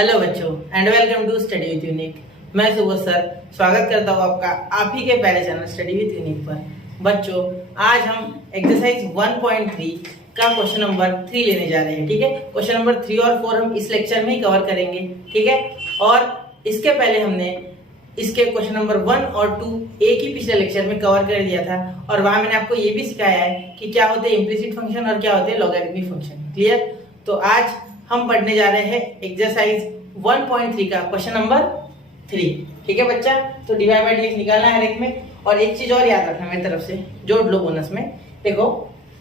Hello बच्चों and welcome to study with Unique. मैं Subodh sir स्वागत करता हूँ आपका आप ही के प्यारे चैनल स्टडी विद यूनिक पर। बच्चों आज हम एक्सरसाइज 1.3 का क्वेश्चन नंबर 3 लेने जा रहे हैं। ठीक है, क्वेश्चन नंबर 3 और 4 हम इस लेक्चर में ही कवर करेंगे। ठीक है, और इसके पहले हमने इसके क्वेश्चन नंबर 1 और 2 एक ही पिछले लेक्चर में कवर कर दिया था और वहां मैंने आपको ये भी सिखाया है कि क्या होते हैं इम्प्लिसिट फंक्शन और क्या होते हैं लॉगरिथमिक फंक्शन। क्लियर? तो आज हम पढ़ने जा रहे हैं एक्सरसाइज 1.3 का क्वेश्चन नंबर 3। ठीक है बच्चा, तो डिवाइड बाय डीएक्स निकालना है हर एक में। और एक चीज और याद रखना मेरी तरफ से, जोड़ लो बोनस में। देखो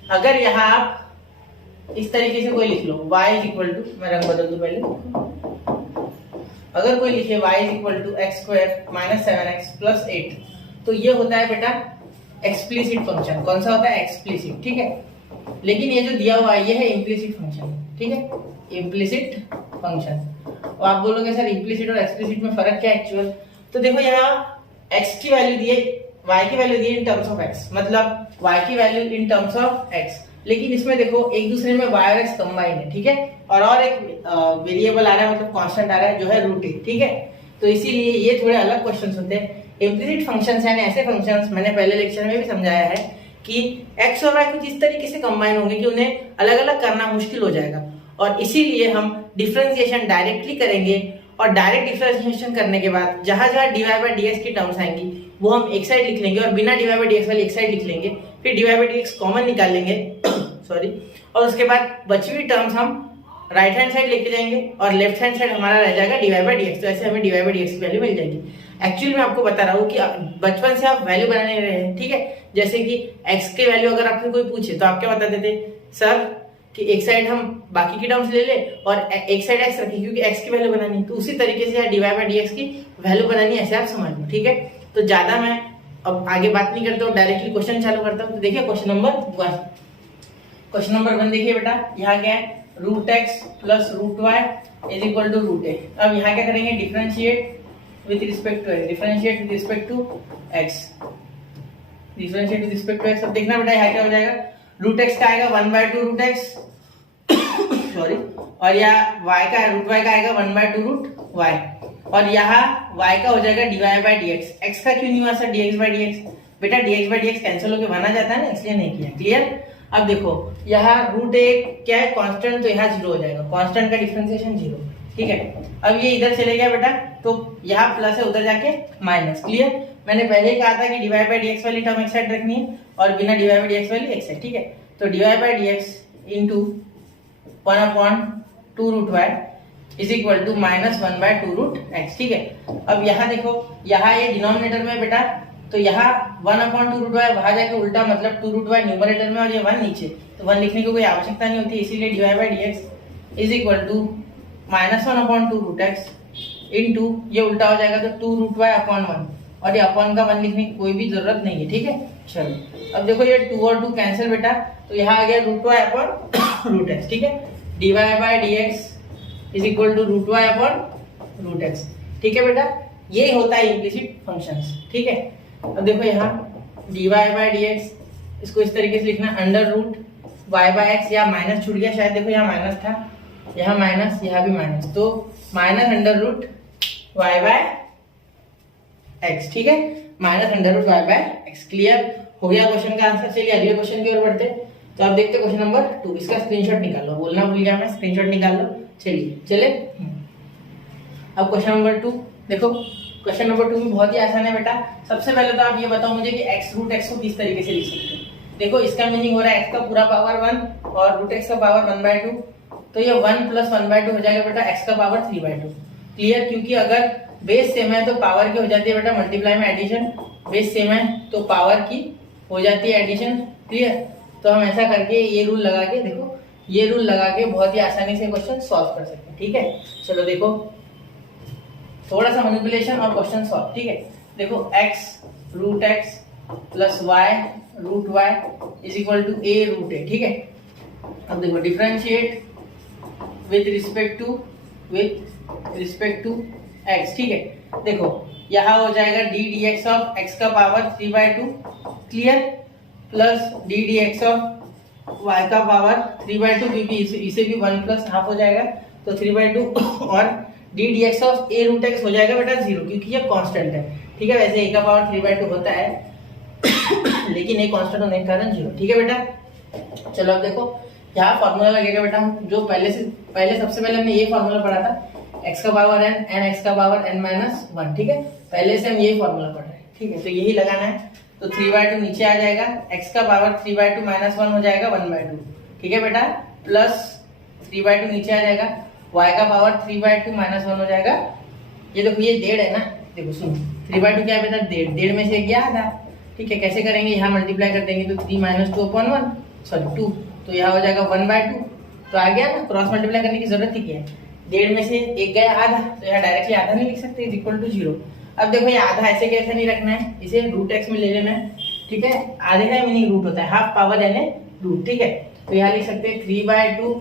अगर यहाँ आप इस तरीके से कोई लिख लो y इज इक्वल टू, मैं रंग बदल दूं पहले। अगर कोई लिखे y is equal to x square minus 7x plus 8, तो ये होता है बेटा एक्सप्लिसिट फंक्शन। कौन सा होता है? एक्सप्लिसिट। ठीक है, लेकिन ये जो दिया हुआ है ये है इम्प्लिसिट फंक्शन। ठीक है, इम्प्लिसिट फंक्शन। और आप बोलोगे सर इम्प्लिसिट और एक्सप्लिसिट में फर्क क्या है एक्चुअल? तो देखो यहाँ x की वैल्यू दी है, y की वैल्यू दी है इन टर्म्स ऑफ x, मतलब y की value in terms of x। लेकिन इसमें देखो एक दूसरे में y और x कंबाइन है। ठीक है, और एक वेरिएबल आ रहा है, मतलब कांस्टेंट आ रहा है जो है रूट a। ठीक है, तो इसीलिए ये थोड़े अलग क्वेश्चंस होते हैं। इम्प्लिसिट फंक्शंस यानी ऐसे फंक्शंस, मैंने पहले लेक्चर में भी समझाया है कि x और y कुछ इस तरीके से कंबाइन होंगे कि उन्हें अलग अलग करना मुश्किल हो जाएगा, और इसीलिए हम डिफरेंशिएशन डायरेक्टली करेंगे। और डायरेक्ट डिफरेंशिएशन करने के बाद जहां जहां डिवाइड बाय डीएक्स की टर्म्स आएंगी वो हम एक साइड लिख लेंगे और बिना डिवाइड बाय डीएक्स वाली एक साइड लिख लेंगे। फिर डिवाइड बाय डीएक्स कॉमन निकाल लेंगे सॉरी, और उसके बाद बची हुई टर्म्स हम राइट हैंड साइड लेके जाएंगे और लेफ्ट हैंड साइड हमारा रह जाएगा डिवाइड बाय डीएक्स। तो ऐसे हमें डिवाइड बाय डीएक्स की वैल्यू मिल जाएगी। एक्चुअली मैं आपको बता रहा हूँ कि बचपन से आप वैल्यू बनाने रहे हैं। ठीक है, जैसे कि x के वैल्यू अगर आपसे कोई पूछे तो आप क्या बता देते? सर कि एक साइड हम बाकी की टर्म्स ले ले और एक साइड x रखें क्योंकि x की वैल्यू बनानी। तो उसी तरीके से डिवाइड बाय डीएक्स की वैल्यू बनानी, ऐसे आप समझ लो। ठीक है, तो ज्यादा मैं अब आगे बात नहीं करता हूँ, डायरेक्टली क्वेश्चन चालू करता हूँ। तो देखिए क्वेश्चन नंबर 1, क्वेश्चन नंबर 1 देखिए बेटा, यहाँ क्या है? Root x plus root y is equal to root a. अब यहाँ क्या करेंगे? Differentiate with respect to x, differentiate with respect to x, differentiate with respect to x। अब देखना बेटा यहाँ क्या हो जाएगा? रूट एक्स का आएगा 1/2 रूट एक्स सॉरी, और यहाँ y का रूट y का आएगा 1/2 रूट y, और यहाँ y का हो जाएगा डिवाइड बाय डीएक्स। x का क्यों नहीं हुआ सर dx बाय dx? बेटा dx बाय dx कैंसिल होकर बना जाता है ना, इसलिए नहीं किया। क्लियर? अब देखो यहाँ रूट ए क्या है? कांस्टेंट, तो यहाँ 0 हो जाएगा। कांस्टेंट का डिफरेंशिएशन 0। ठीक है, अब ये इधर चले गया बेटा, तो यहाँ प्लस है उधर जाके माइनस। क्लियर? मैंने पहले ही कहा था कि डिवाइड बाय डीएक्स वाली टर्म एक साइड रखनी है और बिना डिवाइड बाय डीएक्स वाली एक साइड। ठीक है, तो divide by dx into 1/2 root y is equal to minus 1/2 root x। ठीक है, अब यहाँ देखो, यहाँ ये डिनोमिनेटर में बेटा, तो यहाँ 1/2 रूट y वहां जाके उल्टा, मतलब 2 रूट y न्यूमरेटर में और ये 1 नीचे, तो 1 लिखने की कोई आवश्यकता नहीं होती। इसीलिए divide by dx is equal to minus 1/2 root x into ये उल्टा हो जाएगा तो 2 रूट वाई अपॉन 1, और ये अपॉन का 1 लिखने की कोई भी जरूरत नहीं है। ठीक है, चलो अब देखो ये 2 और 2 कैंसिल बेटा, तो यहाँ आ गया root y upon root x. ठीक है, divide by dx is equal to root y upon root x. ठीक है बेटा, ये होता है इम्प्लिसिट फंक्शंस। ठीक है, अब देखो यहाँ डिवाइड बाय डीएक्स, इसको इस तरीके से लिखना under root y by x, या माइनस छूट गया शायद, देखो यहाँ माइनस था, यहाँ माइनस, यहाँ भी माइनस, तो minus under root y by x. ठीक है, minus under root y by x. Clear हो गया क्वेश्चन का आंसर? चलिए अगले क्वेश्चन की ओर बढ़ते हैं। तो आप देखते क्वेश्चन नंबर 2, इसका स्क्रीनशॉट निकाल लो, बोलना भूल गया मैं, स्क्रीनशॉट निकाल लो। चलिए चले अब क्वेश्चन नंबर 2 देखो। क्वेश्चन नंबर 2 में बहुत ही आसान है बेटा। सबसे पहले तो आप ये बताओ मुझे कि x रूट x को किस तरीके से लिख सकते हैं। देखो इसका मीनिंग हो रहा है x का पूरा पावर 1 और रूट x का पावर 1/2, तो ये 1 प्लस 1/2 हो जाएगा बेटा x का पावर 3/2। क्लियर? क्योंकि अगर बेस सेम है तो पावर की हो जाती है बेटा मल्टीप्लाई में एडिशन, बेस सेम है तो पावर की हो जाती है एडिशन। क्लियर? तो हम ऐसा करके ये रूल लगा के, देखो ये रूल लगा के बहुत ही आसानी से क्वेश्चन सॉल्व कर सकते हैं। ठीक है, चलो देखो थोड़ा सा मैनिपुलेशन और क्वेश्चन सॉल्व। ठीक है, देखो x root x plus y root y is equal to a root a। ठीक है, अब देखो differentiate with respect to x। ठीक है, देखो यहाँ हो जाएगा d d x of x का power 3/2। Clear? Plus d d x of y का पावर 3/2, क्योंकि इसे भी 1 प्लस हाफ हो जाएगा तो 3/2, और d d x of a root x हो जाएगा बेटा 0 क्योंकि ये कांस्टेंट है, ठीक है। वैसे ए का पावर 3/2 होता है लेकिन ए कांस्टेंट होने के कारण 0, ठीक है बेटा। चलो अब देखो यहाँ फॉर्मूला लगेगा बेटा, जो पहले सबसे पहले हमने ये फॉर्मूला पढ़ा था x का पावर n एन x का पावर n माइनस 1, ठीक है। पहले से हम यही फॉर्मूला पढ़ रहे हैं, ठीक है। तो यही लगाना है, तो 3/2 नीचे आ जाएगा, x का पावर 3/2 माइनस 1 हो जाएगा 1/2, ठीक है बेटा, प्लस 3/2 नीचे आ जाएगा, y का पावर 3/2 माइनस 1 हो जाएगा। ये देखो ये 1.5 है ना, देखो सुनो 3/2 क्या है बेटा 1.5, 1.5 में से गया आधा, ठीक है। कैसे करेंगे, यहाँ मल्टीप्लाई कर देंगे तो 3 माइनस 2/1 सॉरी 2, तो यहाँ हो जाएगा 1/2, तो आ गया ना, क्रॉस मल्टीप्लाई करने की जरूरत ही क्या है, 1.5 में से एक गया आधा, तो यहाँ डायरेक्टली आधा नहीं लिख सकते, इज इक्वल टू 0। अब देखो ये आधा ऐसे कैसे नहीं रखना है, इसे रूट एक्स में ले लेना है, ठीक है। आधे का मीनिंग रूट होता है, हाफ पावर यानी रूट, ठीक है। तो यहाँ लिख सकते हैं 3/2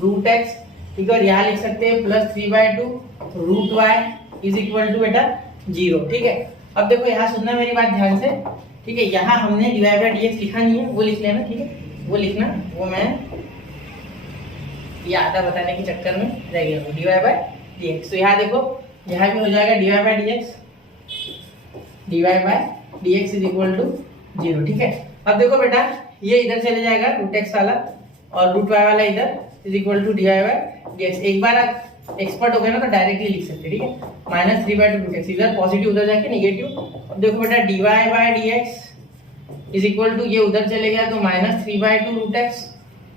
रूट एक्स, ठीक है, और यहाँ लिख सकते हैं plus 3/2 root y is equal to बेटा 0, ठीक है। अब देखो यहाँ सुनना मेरी बात ध्यान से, ठीक है। यहाँ हमने डिवाइड बाय डीएक्स लिखा नहीं है, वो लिख लेना, ठीक है, वो लिखना, वो मैं ये आधा बताने के चक्कर में रह गया हूँ, डिवाइड बाय डीएक्स। तो यहाँ देखो यहाँ भी हो जाएगा divide by dx, divide by dx is equal to 0, ठीक है। अब देखो बेटा ये इधर चले जाएगा रूट एक्स वाला और रूट वाई वाला इधर is equal to divide by dx. एक बार आप एक्सपर्ट हो गए ना तो डायरेक्टली लिख सकते हैं, ठीक है, माइनस 3/2 रूट एक्स, इधर पॉजिटिव उधर जाके नेगेटिव। अब देखो बेटा divide by dx is equal to ये उधर चले गया तो माइनस 3/2 रूट एक्स,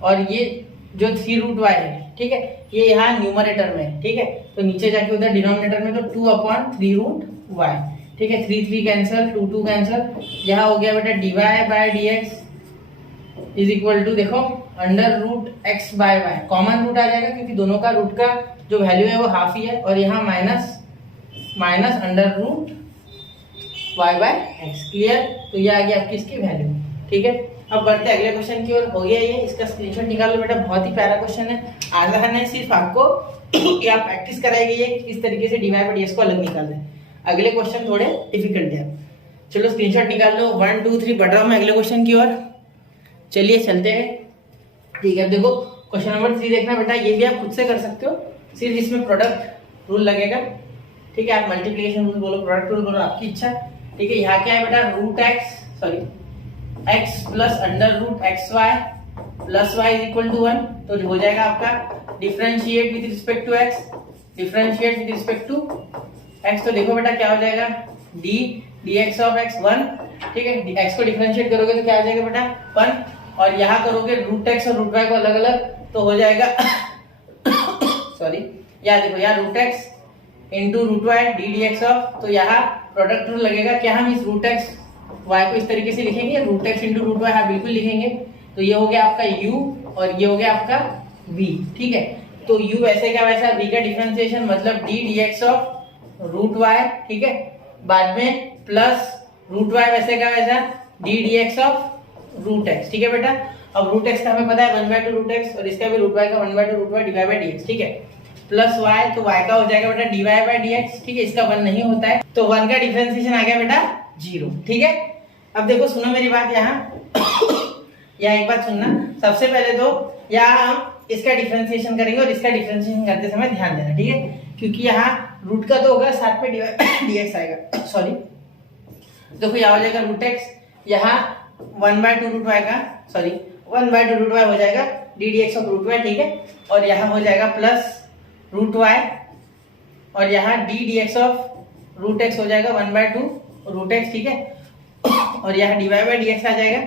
और ये जो 3 रूट वाई है, ठीक है, ये यहाँ न्यूमरेटर में, ठीक है, तो नीचे जाके उधर डिनोमिनेटर में तो 2/3 रूट वाई, ठीक है। 3 3 कैंसिल, 2 2 कैंसिल, यहाँ हो गया बेटा divide by dx is equal to देखो under root x by y, common root आ जाएगा क्योंकि दोनों का रूट का जो वैल्यू है वो हाफ ही है, और यहाँ minus under root y by x, clear. तो ये आ गया आपकी इसकी वैल्यू, ठीक है। अब बढ़ते अगले क्वेश्चन की ओर, हो गया ये, इसका स्क्रीनशॉट निकाल लो बेटा, बहुत ही प्यारा क्वेश्चन है, आसान है, सिर्फ आपको क्या प्रैक्टिस कराई गई है किस तरीके से डिवाइड बाय डीएक्स को अलग निकालना है। अगले क्वेश्चन थोड़े डिफिकल्ट है, चलो स्क्रीनशॉट निकाल लो, 1 2 3 बढ़ रहा हूँ मैं अगले क्वेश्चन की ओर, चलिए चलते हैं, ठीक है। देखो क्वेश्चन नंबर 3 देखना बेटा, ये भी आप खुद से कर सकते हो, सिर्फ इसमें प्रोडक्ट रूल लगेगा, ठीक है। आप मल्टीप्लिकेशन रूल बोलो, प्रोडक्ट रूल बोलो, आपकी इच्छा, ठीक है। यहाँ क्या है बेटा root x sorry x plus under root x y plus y is equal to 1, तो हो जाएगा आपका differentiate with respect to x, differentiate with respect to x, तो देखो बेटा क्या हो जाएगा d dx ऑफ x 1, ठीक है, x को डिफरेंशिएट करोगे तो क्या आ जाएगा बेटा 1, और यहाँ करोगे रूट x और रूट y को अलग अलग तो हो जाएगा सॉरी यहाँ देखो यहाँ root x into root y d d x of, तो यहाँ प्रोडक्ट रूल लगेगा, क्या हम इस रूट एक्स y को इस तरीके से लिखेंगे, root x into root y, हाँ बिल्कुल लिखेंगे, तो ये हो गया आपका u और ये हो गया आपका v, ठीक है। तो u वैसे का वैसा, v का डिफरेंशिएशन मतलब d dx of root y, ठीक है, बाद में प्लस रूट y वैसे का वैसा d dx of root x, ठीक है बेटा। अब रूट x का हमें पता है 1/2 रूट x और इसका भी रूट y का 1/2 root y divide by dx, ठीक है, प्लस y, तो y का हो जाएगा बेटा dy बाय dx, ठीक है, इसका 1 नहीं होता है, तो 1 का डिफरेंशिएशन आ गया बेटा 0, ठीक है। अब देखो सुनो मेरी बात, यहाँ एक बात सुनना, सबसे पहले तो यहाँ हम इसका डिफरेंशिएशन करेंगे और इसका डिफरेंशिएशन करते समय ध्यान देना, ठीक है, क्योंकि यहाँ रूट का तो होगा साथ में dx आएगा, सॉरी देखो यहाँ हो जाएगा रूट एक्स, यहाँ 1/2 रूट वाई का सॉरी 1/2 रूट वाई हो जाएगा d d x of root y, ठीक है, और यहाँ हो जाएगा प्लस रूट वाई, और यहाँ d d x of root x हो जाएगा 1/2 रूट एक्स, ठीक है, और यहाँ डिवाइड बाय डीएक्स आ जाएगा,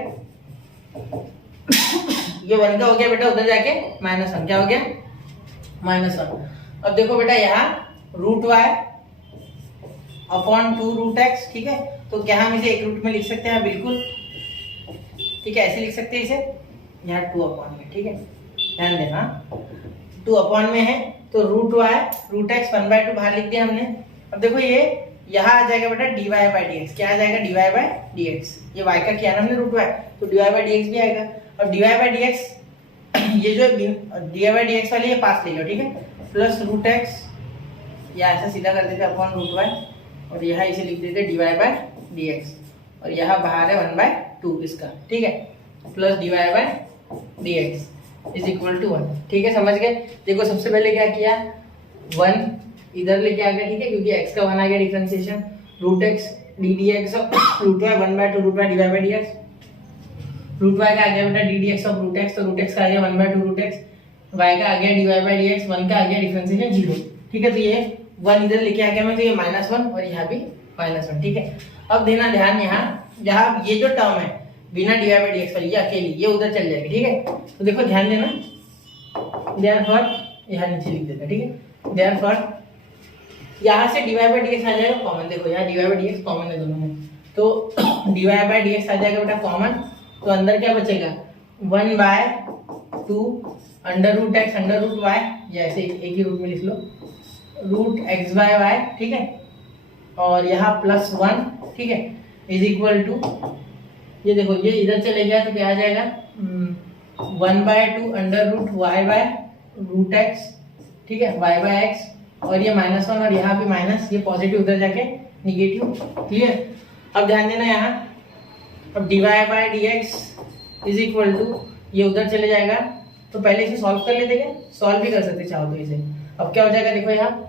ये 1 का हो गया बेटा, उधर जाके -1, क्या हो गया -1। अब देखो बेटा यहाँ root y upon 2 root x, ठीक है, तो क्या हम इसे एक रूट में लिख सकते हैं, बिल्कुल, ठीक है, ऐसे लिख सकते हैं इसे, यहाँ 2 अपॉन में, ठीक है, ध्यान देना 2 अपॉन में है, तो रूट वाई रूट एक्स 1/2 बाहर लिख दिया हमने। अब देखो ये यहाँ आ जाएगा बेटा dy बाय dx, क्या आ जाएगा dy बाय dx, ये y का किया ना हमने रूट y, तो dy बाय dx भी आएगा, और dy बाय dx ये जो dy बाय dx वाली ये पास ले लो, ठीक है, प्लस रूट x, या ऐसा सीधा कर देते अपॉन रूट y, और यहाँ इसे लिख देते dy बाय dx, और यहाँ बाहर है 1/2 इसका, ठीक है, plus dy by dx is equal to 1, ठीक है, समझ गए। देखो सबसे पहले क्या किया 1 इधर लेके आ गया, ठीक है, क्योंकि x का 1 आ गया differentiation, root x d d x root y 1/2 root y divide by d x, root y का आ गया बेटा d d x of root x, तो रूट एक्स का आ गया 1/2 रूट एक्स, वाई का आ गया डिवाइड बाई डी एक्स, 1 का आ गया डिफरेंशिएशन 0, ठीक है। तो ये 1 इधर लेके आ गया मैं, तो ये -1 और यहाँ भी -1, ठीक है। अब देना ध्यान यहाँ जहाँ ये जो टर्म है बिना डिवाइड बाई डी एक्स वाली ये अकेली, ये उधर चल जाएगी, ठीक है। तो देखो ध्यान देना, देयरफॉर यहाँ नीचे लिख देना, ठीक है। देयरफॉर यहाँ से डिवाइड बाई डी एक्स आ जाएगा कॉमन, देखो यहाँ divide by d x common है दोनों में, तो डिवाइड बाई डी एक्स आ जाएगा बेटा कॉमन, तो अंदर क्या बचेगा 1/2 under root x under root y, या ऐसे एक ही रूट में लिख लो, रूट एक्स बाय वाई, ठीक है, और यहाँ +1, ठीक है, इज इक्वल टू, ये देखो ये इधर चले गया तो क्या आ जाएगा 1/2 under root y by root x, ठीक है, वाई बाय एक्स, और ये -1 और यहाँ भी माइनस, ये पॉजिटिव उधर जाके निगेटिव, क्लियर। अब ध्यान देना यहाँ, अब divide by d x is equal to, ये उधर चले जाएगा, तो पहले इसे सॉल्व कर लेते, क्या सॉल्व भी कर सकते चाहो तो इसे। अब क्या हो जाएगा देखो यहाँ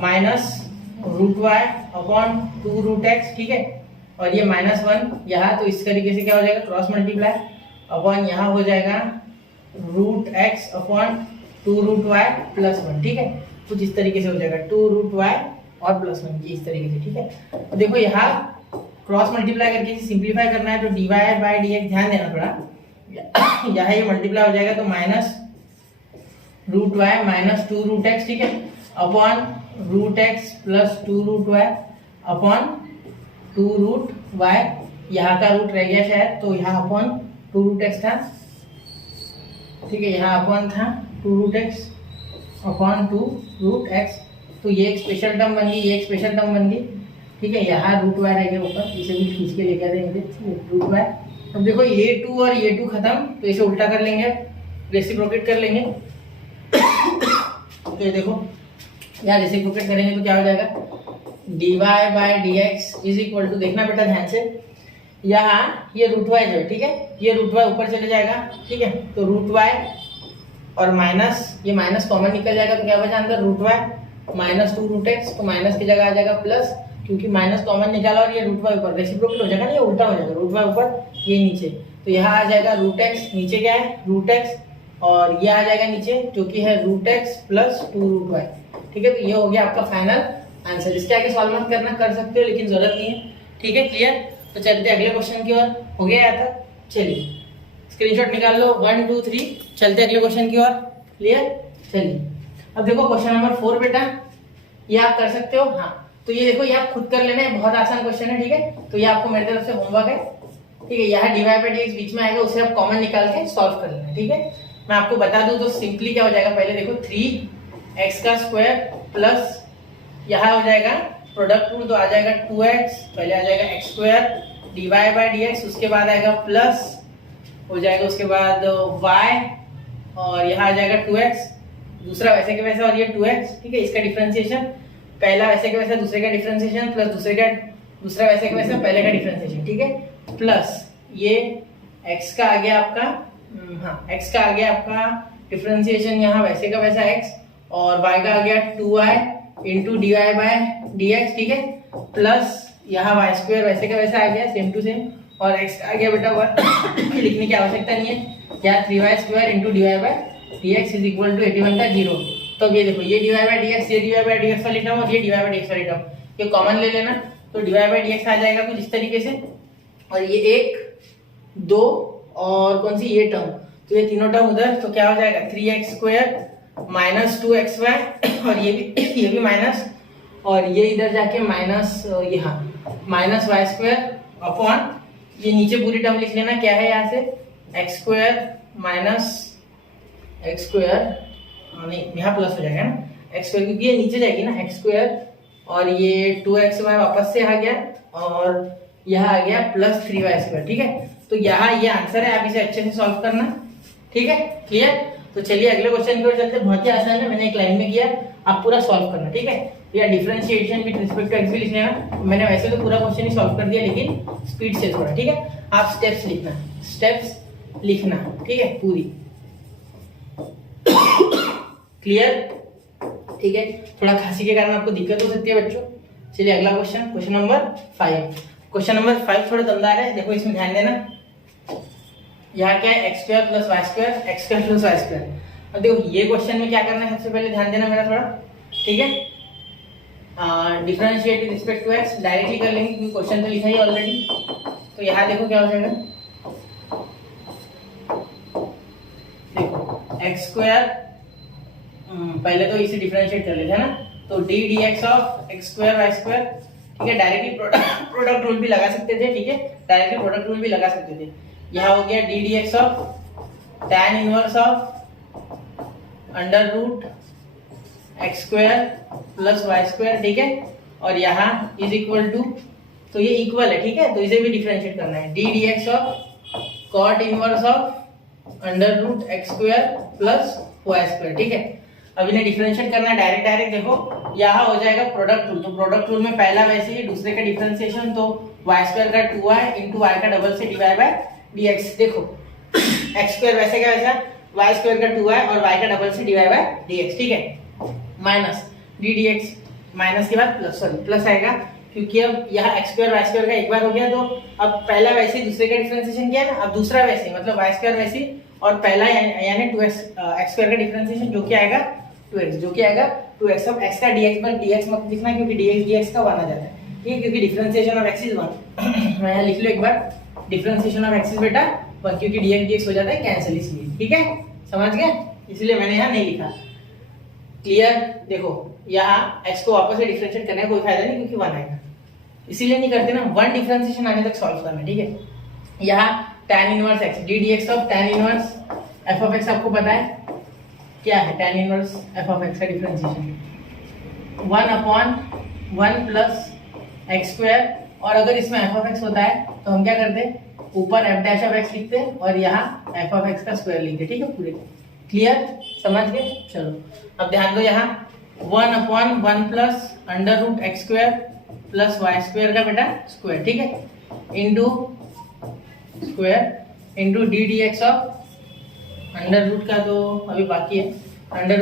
minus root y upon 2 root x, ठीक है, और ये -1 यहाँ, तो इस तरीके से क्या हो जाएगा क्रॉस मल्टीप्लाई अपॉन यहाँ हो जाएगा root x upon 2 root y +1, ठीक है, कुछ इस तरीके से हो जाएगा 2 रूट वाई और +1 इस तरीके से, ठीक है। तो देखो यहाँ क्रॉस मल्टीप्लाई करके सिंप्लीफाई करना है, तो डिवाइड बाय डी एक्स, ध्यान देना थोड़ा, यहाँ ये मल्टीप्लाई हो जाएगा तो minus root y -2 root x, ठीक है, upon root x +2 root y upon 2 root y, यहाँ का रूट रह गया शायद, तो यहाँ अपॉन 2 रूट एक्स था, ठीक है, यहाँ अपॉन था 2 root x upon 2 root x, तो ये एक स्पेशल टर्म बन गई, ये एक स्पेशल टर्म बन गई, ठीक है। यहाँ रूट वाई रह गया ऊपर, इसे भी खींच के लेकर आएंगे रूट वाई। अब देखो ये 2 और ये 2 खत्म, तो इसे उल्टा कर लेंगे, रेसिप्रोकेट कर लेंगे, तो ये देखो यहाँ रेसिप्रोकेट करेंगे तो क्या हो जाएगा divide by d x is equal to, देखना बेटा ध्यान से, यहाँ ये रूट वाई जो है, ठीक है, ये रूट वाई ऊपर चले जाएगा, ठीक है, तो रूट वाई और माइनस, ये माइनस कॉमन निकल जाएगा, तो क्या बचा अंदर रूट वाई -2 रूट एक्स, तो माइनस की जगह आ जाएगा प्लस, क्योंकि माइनस कॉमन निकाला और ये रूट वाई ऊपर, रेसिप्रोकेट हो जाएगा ना, ये उल्टा हो जाएगा, रूट वाई ऊपर ये नीचे, तो यहाँ आ जाएगा रूट एक्स, नीचे क्या है रूट एक्स, और ये आ जाएगा नीचे जो कि है रूट एक्स +2 रूट वाई, ठीक है। तो ये हो गया आपका फाइनल आंसर। इसके आगे सॉल्व मत करना, कर सकते हो लेकिन जरूरत नहीं है, ठीक है, क्लियर। तो चलते अगले क्वेश्चन की ओर, हो गया यहाँ तक, चलिए स्क्रीनशॉट निकाल लो 1 2 3, चलते अगले क्वेश्चन की ओर, क्लियर। चलिए अब देखो क्वेश्चन नंबर 4 बेटा, ये आप कर सकते हो, हाँ, तो ये देखो ये आप खुद कर लेना है, बहुत आसान क्वेश्चन है, ठीक है, तो ये आपको मेरी तरफ से होमवर्क है, ठीक है। यहाँ डिवाइड बाय डीएक्स बीच में आएगा, उसे आप कॉमन निकाल के सॉल्व कर लेना, ठीक है। मैं आपको बता दूं तो सिंपली क्या हो जाएगा, पहले देखो 3x² प्लस यहाँ हो जाएगा प्रोडक्ट रूल, तो आ जाएगा 2x, पहले आ जाएगा x² डिवाइड बाय dx, उसके बाद आएगा प्लस हो जाएगा, उसके बाद y और यहाँ आ जाएगा 2x, दूसरा वैसे के वैसा और ये 2x, ठीक है, इसका डिफरेंशिएशन, पहला वैसे के वैसा दूसरे का डिफरेंशिएशन प्लस दूसरा वैसे के वैसा पहले का डिफरेंशिएशन, ठीक है, प्लस ये x का आ गया आपका, हाँ x का आ गया आपका डिफरेंशिएशन यहाँ वैसे का वैसा x, और y का आ गया 2y into dy by dx, ठीक है, प्लस यहाँ y² वैसे का वैसा आ गया सेम टू सेम, और x का आ गया बेटा 1 लिखने की आवश्यकता नहीं है, क्या 3y² into dy by dx is equal to 81 का 0। तो ये देखो ये dy बाय dx, ये dy बाय dx वाली टर्म और ये dy बाय dx वाली टर्म, ये कॉमन ले लेना, तो dy बाय dx आ जाएगा कुछ इस तरीके से, और ये 1 2 और कौन सी ये टर्म, तो ये तीनों टर्म उधर, तो क्या हो जाएगा 3x² माइनस 2xy और ये भी माइनस, और ये इधर जाके माइनस यहाँ माइनस y² अपॉन ये नीचे पूरी टर्म लिख लेना, क्या है यहाँ से x² माइनस x², नहीं यहाँ प्लस हो जाएगा ना x², क्योंकि ये नीचे जाएगी ना x² और ये 2xy वापस से आ गया और यहाँ आ गया प्लस 3y², ठीक है। तो यहाँ ये आंसर है, आप इसे अच्छे से सॉल्व करना, ठीक है, क्लियर। तो चलिए अगले क्वेश्चन की ओर चलते हैं, बहुत ही आसान है, मैंने एक लाइन में किया, आप पूरा सॉल्व करना, ठीक है। या differentiation with respect to x भी लिख लेना, मैंने वैसे तो पूरा क्वेश्चन ही सॉल्व कर दिया लेकिन स्पीड से थोड़ा, ठीक है। आप स्टेप्स लिखना, ठीक है, पूरी क्लियर, ठीक है, थोड़ा खांसी के कारण आपको दिक्कत हो सकती है बच्चों। चलिए अगला question, question number 5। Question number 5 थोड़ा दमदार है, देखो इसमें ध्यान देना। यहाँ क्या है, x² + y², x² + y²। अब देखो ये क्वेश्चन में क्या करना है, सबसे पहले ध्यान देना मेरा थोड़ा, ठीक है। Differentiate with respect to x directly कर लेंगे क्योंकि क्वेश्चन तो लिखा ही ऑलरेडी। तो यहाँ देखो क्या हो जाएगा, देखो x², पहले तो इसे डिफरेंशिएट कर लेते हैं ना, तो d dx of x² y², ठीक है। डायरेक्टली प्रोडक्ट रूल भी लगा सकते थे, ठीक है, डायरेक्टली प्रोडक्ट रूल भी लगा सकते थे। यहाँ हो गया d dx of tan inverse of √x² + y², ठीक है। और यहाँ इज इक्वल टू, तो ये इक्वल है, ठीक है, तो इसे भी डिफरेंशिएट करना है, d dx of cot inverse of √x² + y², ठीक है। अब इन्हें डिफरेंशिएट करना है डायरेक्ट देखो यहाँ हो जाएगा प्रोडक्ट रूल। तो प्रोडक्ट रूल में पहला वैसे ही, दूसरे का डिफरेंशिएशन, तो y² का 2y × y का डबल से dy/dx। देखो x² वैसे का वैसा, y² का 2y और y का डबल से dy/dx, ठीक है। माइनस d dx, माइनस के बाद प्लस, सॉरी प्लस आएगा क्योंकि अब यहाँ x² y² का एक बार हो गया, तो अब पहला वैसे दूसरे का डिफरेंशिएशन किया ना, अब दूसरा वैसे मतलब y² वैसे, और पहला यानी 2x x² का डिफरेंशिएशन जो कि आएगा 2x, जो कि आएगा 2x। अब x का dx पर dx मत लिखना क्योंकि dx का 1 आ जाता है, ठीक है, क्योंकि डिफरेंशिएशन ऑफ x इज 1। मैं यहाँ लिख लो एक बार, डिफरेंशिएशन ऑफ x इज बेटा 1, क्योंकि dx हो जाता है कैंसिल, इसलिए, ठीक है, समझ गए, इसलिए मैंने यहाँ नहीं लिखा। क्लियर। देखो यहाँ x को वापस से डिफरेंशिएट करने का कोई फायदा नहीं क्योंकि 1 आएगा, इसीलिए नहीं करते ना, 1 डिफरेंशिएशन आने तक सॉल्व करना, ठीक है। यहाँ tan inverse x, d dx of tan inverse f of x, आपको पता है क्या है tan inverse f of x का डिफरेंशिएशन 1/1 प्लस x²। और अगर इसमें f ऑफ x होता है तो हम क्या करते, ऊपर f' ऑफ x लिखते और यहाँ f ऑफ x का स्क्वायर लिखते, ठीक है, पूरे। क्लियर, समझ गए। चलो अब ध्यान दो, यहाँ 1/1 प्लस √x² + y² का बेटा स्क्वायर, ठीक है, into square into d dx of √ का तो अभी बाकी है, √x² +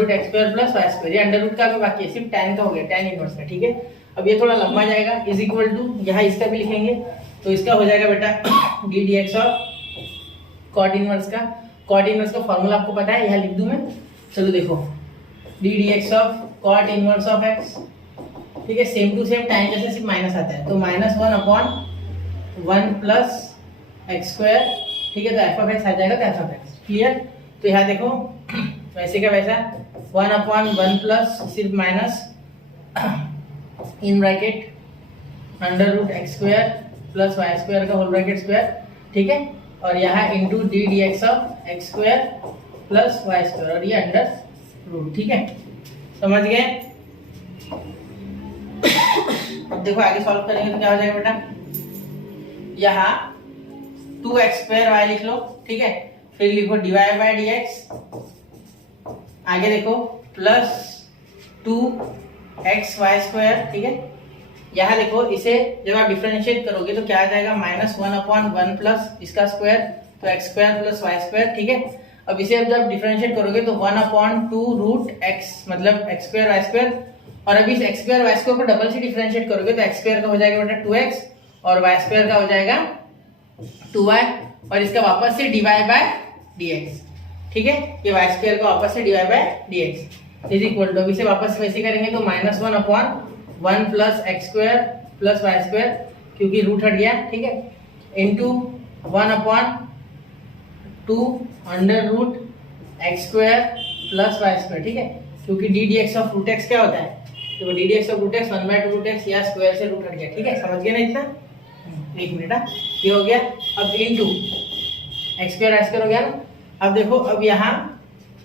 y², ये √ का भी बाकी है, सिर्फ tan का हो गया, tan इनवर्स का, ठीक है। अब ये थोड़ा लंबा जाएगा, इज इक्वल टू, यहाँ इसका भी लिखेंगे तो इसका हो जाएगा बेटा d dx of cot inverse का। cot इनवर्स का फॉर्मूला आपको पता है, यहाँ लिख दूं मैं, चलो देखो d dx of cot inverse of x, ठीक है, सेम टू सेम, tan जैसे सिर्फ माइनस आता है, तो -1/1 प्लस x², ठीक है, तो f ऑफ x आ जाएगा, तो f ऑफ x। क्लियर। तो यहाँ देखो वैसे का वैसा 1/1 प्लस सिर्फ minus in bracket √x² + y² का होल ब्रैकेट स्क्वायर, ठीक है, और यहाँ into d dx of x² + y², और ये √, ठीक है, समझ गए। अब देखो आगे सॉल्व करेंगे तो क्या हो जाएगा बेटा, यहाँ 2x² y लिख लो, ठीक है, फिर लिखो dy/dx, आगे देखो प्लस 2xy², ठीक है। यहाँ देखो इसे जब आप डिफरेंशिएट करोगे तो क्या आ जाएगा, -1/1 प्लस इसका स्क्वायर, तो x² + y², ठीक है। अब इसे अब जब डिफरेंशिएट करोगे तो 1/2√x मतलब x² y², और अभी इस x² y² को डबल से डिफरेंशिएट करोगे तो x² का हो जाएगा बेटा 2x और y² का हो जाएगा 2y, और इसका वापस से dy/dx, ठीक है, ये y² का वापस से dy/dx इज इक्वल टू, अब इसे वापस वैसे करेंगे तो -1/1 प्लस x² + y², क्योंकि रूट हट गया, ठीक है, इंटू 1/2 √x² + y², ठीक है, क्योंकि d dx ऑफ √x क्या होता है, तो d dx of √x 1/2 √x, या स्क्वायर से रूट हट गया, ठीक है, समझ गए ना इतना। एक मिनट, ये हो गया। अब इंटू x² y² हो गया ना। अब देखो, अब यहाँ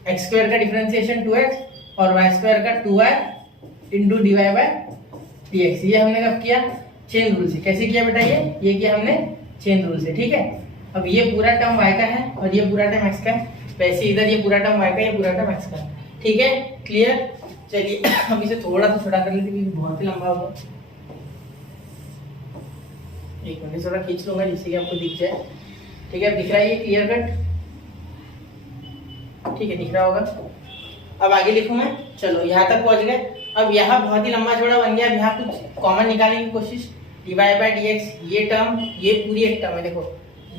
x² का डिफरेंशिएशन 2x और y² का 2y इंटू dy/dx, ये हमने कब किया, चेन रूल से। कैसे किया बेटा, ये किया हमने चेन रूल से, ठीक है। अब ये पूरा टर्म y का है और ये पूरा टर्म x का है, वैसे इधर ये पूरा टर्म y का, ये पूरा टर्म x का, ठीक है, क्लियर। चलिए अब इसे थोड़ा सा छोटा कर लेते क्योंकि बहुत ही लंबा होगा। एक मिनट, थोड़ा खींच लूंगा जिससे कि आपको दिख जाए, ठीक है। दिख रहा है ये क्लियर कट, ठीक है, दिख रहा होगा। अब आगे लिखूं मैं, चलो यहाँ तक पहुंच गए। अब यहाँ बहुत ही लंबा चौड़ा बन गया। अब यहाँ कुछ कॉमन निकालने की कोशिश, dy बाई dx, ये टर्म, ये पूरी एक टर्म है, देखो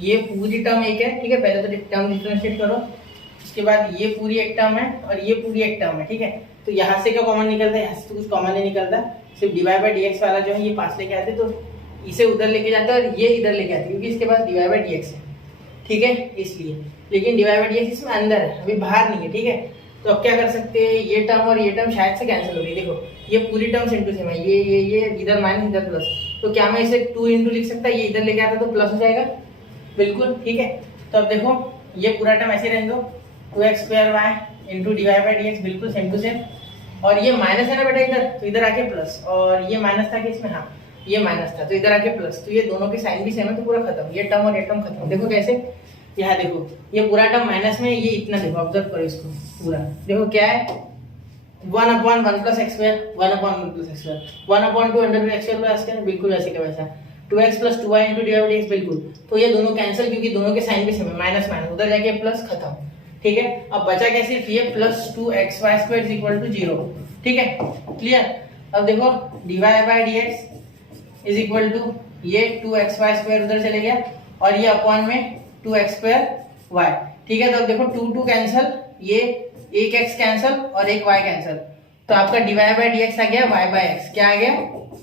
ये पूरी टर्म एक है, ठीक है। पहले तो टर्म डिफरेंशिएट करो, उसके बाद ये पूरी एक टर्म है और ये पूरी एक टर्म है, ठीक है। तो यहाँ से क्या कॉमन निकलता है, यहाँ से तो कुछ कॉमन नहीं निकलता, सिर्फ dy बाई dx वाला जो है ये पास लेके आते, तो इसे उधर लेके जाते हैं और ये इधर लेके आते, क्योंकि इसके पास dy बाई dx है, ठीक है, इसलिए। लेकिन dy बाई dx इसमें अंदर है, अभी बाहर नहीं है, ठीक है। तो अब क्या कर सकते हैं, ये टर्म और ये टर्म शायद से कैंसिल हो गई, देखो ये पूरी टर्म सेम टू सेम है, ये इधर माइनस इधर प्लस, तो क्या मैं इसे 2 इंटू लिख सकता, ये इधर लेके आता तो प्लस हो जाएगा, बिल्कुल, ठीक है। तो अब देखो ये पूरा टर्म ऐसे रहने दो, 2x square y into dy by dx, बिल्कुल सेम टू सेम। और ये माइनस है ना बेटा इधर, तो इधर आके प्लस, और ये माइनस था कि इसमें, हाँ ये माइनस था तो इधर आके प्लस, तो ये दोनों के साइन भी सेम है, तो पूरा खत्म, ये टर्म और ये टर्म खत्म। देखो कैसे, यहाँ देखो ये पूरा टर्म माइनस में, ये इतना देखो, ऑब्जर्व करो इसको पूरा, देखो क्या है 1/1 plus x square, 1/1 plus x square, 1/2 under root x square plus x, बिल्कुल वैसे का वैसा, 2x plus 2y into dy by dx, बिल्कुल। तो ये दोनों कैंसिल, क्योंकि दोनों के साइन भी सेम है, माइनस माइनस उधर जाके प्लस, खत्म, ठीक है। अब बचा क्या, सिर्फ ये plus 2xy square is equal to 0, ठीक है, क्लियर। अब देखो dy by dx is equal to ये 2xy स्क्वायर उधर चले गया और ये अपॉन में 2x स्क्वायर y, ठीक है। तो अब देखो 2 कैंसिल, ये एक x कैंसिल और एक y कैंसिल, तो आपका dy बाई dx आ गया y बाई x, क्या आ गया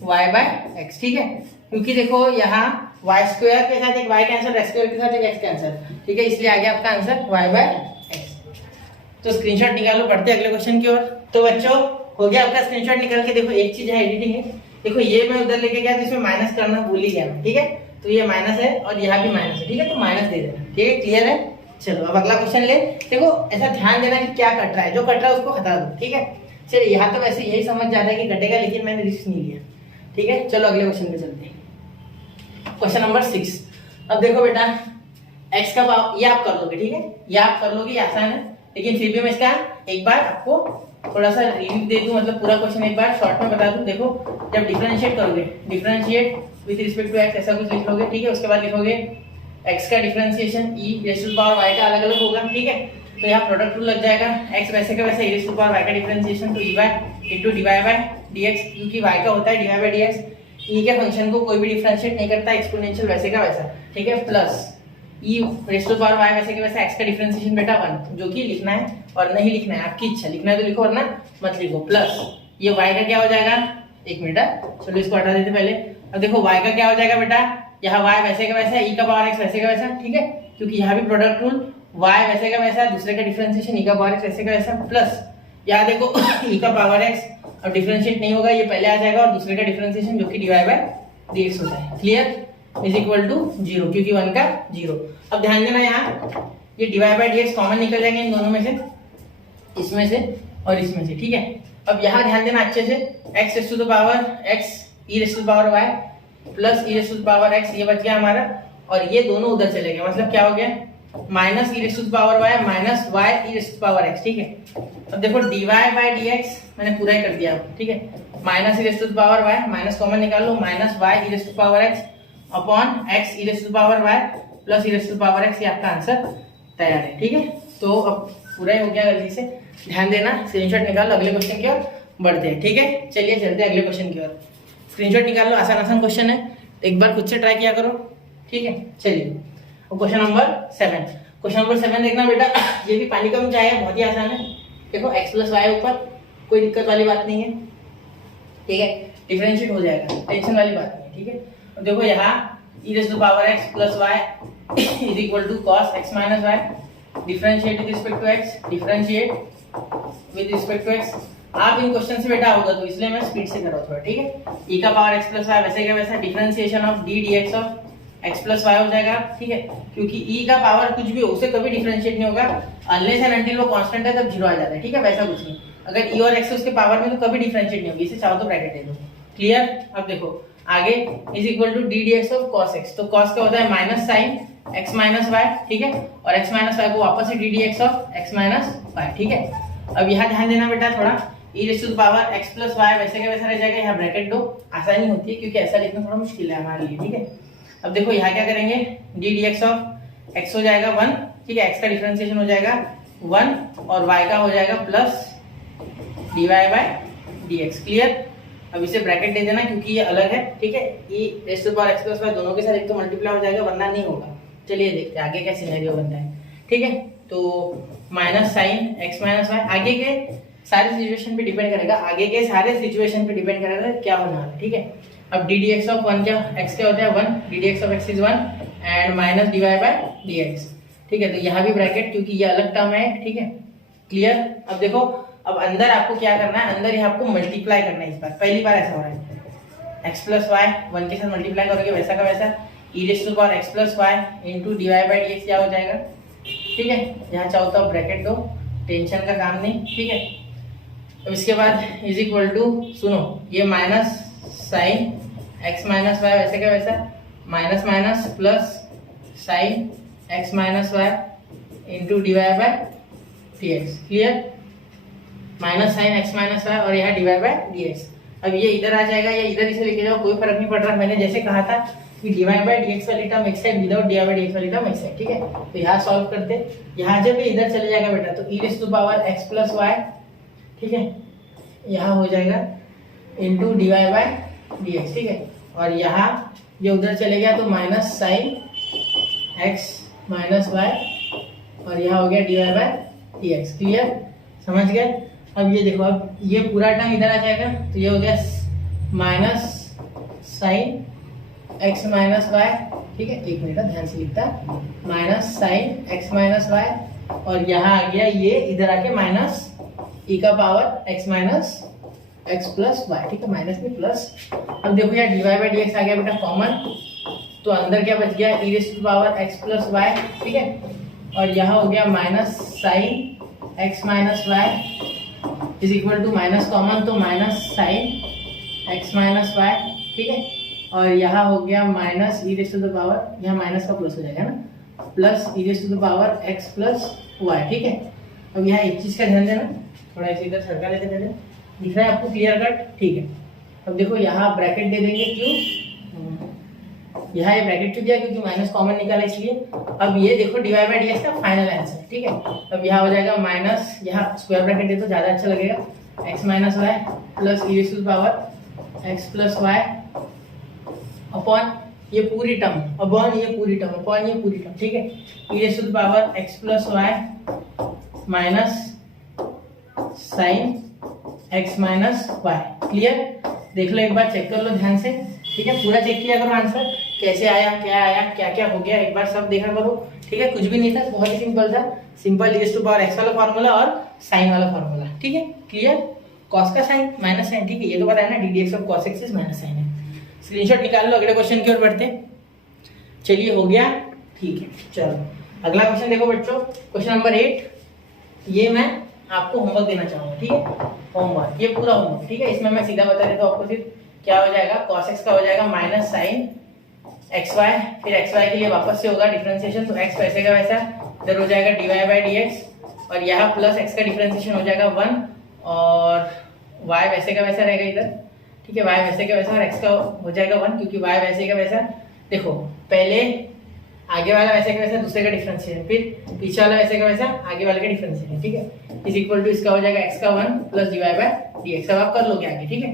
y बाई x, ठीक है। क्योंकि देखो यहाँ y स्क्वायर के साथ एक y कैंसिल, x स्क्वायर के साथ एक x कैंसिल, ठीक है, इसलिए आ गया आपका आंसर y बाई x। तो स्क्रीनशॉट निकालो, बढ़ते अगले क्वेश्चन की ओर। तो बच्चों हो गया आपका स्क्रीनशॉट निकाल के, देखो एक चीज है एडिटिंग है, देखो ये मैं उधर लेके गया तो इसमें माइनस करना भूल ही गया मैं, ठीक है। तो ये माइनस है और यहाँ भी माइनस है, ठीक है, तो माइनस दे देना, ठीक है, क्लियर है। चलो अब अगला क्वेश्चन ले, देखो ऐसा ध्यान देना कि क्या कट रहा है, जो कट रहा है उसको हटा दो, ठीक है। चलिए यहाँ तो वैसे यही समझ जाता है कि कटेगा, लेकिन मैंने रिस्क नहीं लिया, ठीक है। चलो अगले क्वेश्चन पे चलते हैं, क्वेश्चन नंबर 6। अब देखो बेटा x का पावर, ये आप कर लोगे, ठीक है, ये आप कर लोगे, आसान है, लेकिन फिर भी मैं इसका एक बार आपको थोड़ा सा रिव्यू दे दूं, मतलब पूरा क्वेश्चन एक बार शॉर्ट में बता दूं। देखो जब डिफरेंशिएट करोगे, differentiate with respect to x ऐसा कुछ लिख लोगे, ठीक है। उसके बाद लिखोगे x का differentiation e raise to power y का अलग अलग होगा, ठीक है। तो यहाँ प्रोडक्ट रूल लग जाएगा, x वैसे का वैसा e raise to power y का डिफरेंशिएशन तो e into dy by dx, क्योंकि y का होता है dy बाई dx, e के फंक्शन को कोई भी डिफरेंशिएट नहीं करता, एक्सपोनेंशियल वैसे का वैसा, ठीक है, plus e raise to power y वैसे के वैसा, x का डिफरेंशिएशन बेटा 1, जो कि लिखना है और नहीं लिखना है आपकी इच्छा, लिखना है तो लिखो वरना मत लिखो, प्लस ये y का क्या हो जाएगा, एक मिनट, चलो इसको हटा देते पहले। अब देखो y का क्या हो जाएगा बेटा, यहाँ y वैसे का वैसा, e का पावर x वैसे का वैसा, ठीक है, क्योंकि यहाँ भी प्रोडक्ट रूल, y वैसे का वैसा, दूसरे का डिफरेंशिएशन e का पावर x वैसे का वैसा, प्लस यहाँ देखो e का पावर x अब डिफरेंशिएट नहीं होगा, ये पहले आ जाएगा, और दूसरे का डिफरेंशिएशन जो कि dy बाई dx होता है, क्लियर, इज इक्वल टू 0, क्योंकि 1 का 0। अब ध्यान देना यहाँ ये dy बाई dx कॉमन निकल जाएंगे इन दोनों में से, इसमें से और इसमें से, ठीक है। अब यहाँ ध्यान देना अच्छे से, x raise to the power x e raise to the power y plus e raise to the power x, ये बच गया हमारा, और ये दोनों उधर चले गए, मतलब क्या हो गया minus e raise to the power y minus y e raise to the power x, ठीक है। अब देखो dy बाई dx मैंने पूरा ही कर दिया, ठीक है, minus e raise to the power y, minus common निकाल लो, minus y e raise to the power x upon x e raise to the power y plus e raise to the power x, ये आपका answer तैयार है, ठीक है। तो अब पूरा ही हो गया, गलती से ध्यान देना, स्क्रीनशॉट निकाल लो, अगले क्वेश्चन की ओर बढ़ते हैं, ठीक है। चलिए चलते हैं अगले क्वेश्चन की ओर, स्क्रीनशॉट निकाल लो, आसान आसान क्वेश्चन है, एक बार खुद से ट्राई किया करो, ठीक है। चलिए क्वेश्चन नंबर 7, क्वेश्चन नंबर 7 देखना बेटा, ये भी पानी कम चाय है, बहुत ही आसान है। देखो x प्लस वाई ऊपर, कोई दिक्कत वाली बात नहीं है, ठीक है, डिफरेंशिएट हो जाएगा, टेंशन वाली बात नहीं है, ठीक है। देखो यहाँ e raise to power x plus y is equal to cos x minus y, differentiate with respect to x, differentiate with respect to x। आप इन क्वेश्चन से बेटा होगा तो इसलिए मैं स्पीड से कर रहा हूँ थोड़ा, ठीक है। e का पावर x प्लस y वैसे का वैसा, differentiation of d dx of x plus y हो जाएगा, ठीक है, क्योंकि e का पावर कुछ भी हो उसे कभी डिफरेंशिएट नहीं होगा अनलेस एंड अनटिल वो कांस्टेंट है, तब 0 आ जाता है, ठीक है, वैसा कुछ नहीं। अगर e और x उसके पावर में तो कभी डिफरेंशिएट नहीं होगी, इसे चाहो तो ब्रैकेट दे दो, क्लियर। अब देखो आगे is equal to d dx of cos x, तो cos का होता है minus sine x minus y, ठीक है, और x माइनस y को वापस से d dx of x minus y, ठीक है। अब यहाँ ध्यान देना बेटा थोड़ा, e raise to the power x plus y वैसे का वैसा रह जाएगा, यहाँ ब्रैकेट दो, आसानी होती है क्योंकि ऐसा लिखना थोड़ा मुश्किल है हमारे लिए, ठीक है। अब देखो यहाँ क्या करेंगे, d dx ऑफ x हो जाएगा 1, ठीक है, x का डिफरेंशिएशन हो जाएगा 1 और y का हो जाएगा plus dy by dx। Clear? अब इसे ब्रैकेट दे देना क्योंकि ये अलग है, ठीक है। e raise to power x plus y दोनों के साथ एक तो मल्टीप्लाई हो जाएगा वरना नहीं होगा। चलिए देखते हैं आगे क्या सिनेरियो बनता है, ठीक है। तो minus sine x minus y, आगे के सारे सिचुएशन पे डिपेंड करेगा, आगे के सारे सिचुएशन पे डिपेंड करेगा क्या होने वाला है, ठीक है। अब d d x of one क्या, x क्या होता है 1, d d x of x is 1 and minus d y by d x, ठीक है। तो यहाँ भी ब्रैकेट क्योंकि ये अलग टर्म है, ठीक है। क्लियर? अब देखो, अब अंदर आपको क्या करना है, अंदर यहाँ आपको मल्टीप्लाई करना है। इस बार पहली बार ऐसा हो रहा है, x प्लस वाई 1 के साथ मल्टीप्लाई करोगे वैसा का वैसा e raise to power x plus y into d y by d x क्या हो जाएगा, ठीक है। यहाँ चाहो तो ब्रैकेट दो, टेंशन का काम नहीं, ठीक है। अब इसके बाद इज इक्वल टू, सुनो, ये minus sine x minus y वैसे का वैसा minus minus plus sine x minus y into d y by d x. Clear? Minus sine x minus y और यहाँ d y by d x. अब ये इधर आ जाएगा या इधर इसे लेके जाओ, कोई फर्क नहीं पड़ रहा। मैंने जैसे कहा था कि d y by d x वाली टर्म एक side without d y by d x वाली टर्म एक साइड, ठीक है। तो यहाँ सॉल्व करते, यहाँ जब ये इधर चले जाएगा बेटा तो e raise to power x plus y, ठीक है, यहाँ हो जाएगा into d y by d x, ठीक है। और यहाँ ये उधर चले गया तो minus sine x minus y और यहाँ हो गया d y by d x. Clear? समझ गए? अब ये देखो, अब ये पूरा टर्म इधर आ जाएगा तो ये हो गया minus sine x minus y, ठीक है। एक मिनट ध्यान से लिखता, minus sine x minus y और यहाँ आ गया ये इधर आके माइनस e का power x minus x plus y, ठीक है, माइनस में प्लस। अब देखो यार d y by d x आ गया बेटा कॉमन, तो अंदर क्या बच गया e raise to power x plus y, ठीक है। और यहाँ हो गया minus sine x minus y is equal to minus common तो minus sine x minus y, ठीक है। और यहाँ हो गया minus e raise to the power, यहाँ माइनस का प्लस हो जाएगा ना, plus e raise to the power x plus y, ठीक है। अब यहाँ एक चीज का ध्यान देना, थोड़ा इसे इधर सरका लेते थे, दिख रहा है आपको क्लियर कट, ठीक है। अब देखो यहाँ ब्रैकेट दे देंगे, क्यों यहाँ ये ब्रैकेट क्यों दिया, क्योंकि माइनस कॉमन निकाला इसलिए। अब ये देखो d y by d x का फाइनल आंसर, ठीक है। अब यहाँ हो जाएगा माइनस, यहाँ स्क्वायर ब्रैकेट दे तो ज्यादा अच्छा लगेगा, x minus y plus e raise to the power x plus y upon ये पूरी टर्म, अपॉन ये पूरी टर्म, अपॉन ये पूरी टर्म, ठीक है। E raise to the power x plus y minus sine x minus y. Clear? देख लो एक बार, चेक कर लो ध्यान से, ठीक है। पूरा चेक किया करो आंसर कैसे आया, क्या क्या हो गया, एक बार सब देखा करो, ठीक है। कुछ भी नहीं था, बहुत ही सिंपल था, simple e raise to power x वाला फॉर्मूला और साइन वाला फॉर्मूला, ठीक है। क्लियर? कॉस का साइन माइनस साइन, ठीक है, ये तो पता है ना, d d x of cos x is minus sine है। स्क्रीनशॉट निकाल लो, अगले क्वेश्चन की ओर बढ़ते। चलिए हो गया, ठीक है। चलो अगला क्वेश्चन देखो बच्चों, क्वेश्चन नंबर 8। ये मैं आपको होमवर्क देना चाहूंगा, ठीक है, होमवर्क, ये पूरा होमवर्क, ठीक है। इसमें मैं सीधा बता देता हूँ आपको, सिर्फ क्या हो जाएगा, cos x का हो जाएगा माइनस साइन xy, फिर xy के लिए वापस से होगा डिफरेंशिएशन, तो x वैसे का वैसा इधर हो जाएगा dy बाय dx और यहाँ प्लस x का डिफरेंशिएशन हो जाएगा 1 और y वैसे का वैसा रहेगा इधर, ठीक है, y वैसे का वैसा और x का हो जाएगा 1 क्योंकि y वैसे का वैसा। देखो पहले आगे वाला वैसे का वैसा, दूसरे का डिफरेंशिएशन, फिर पीछे वाला वैसे का वैसा, आगे वाले का डिफरेंशिएशन, ठीक है, इज इक्वल टू इसका हो जाएगा x का 1 प्लस dy बाय dx। अब आप कर लोगे आगे, ठीक है।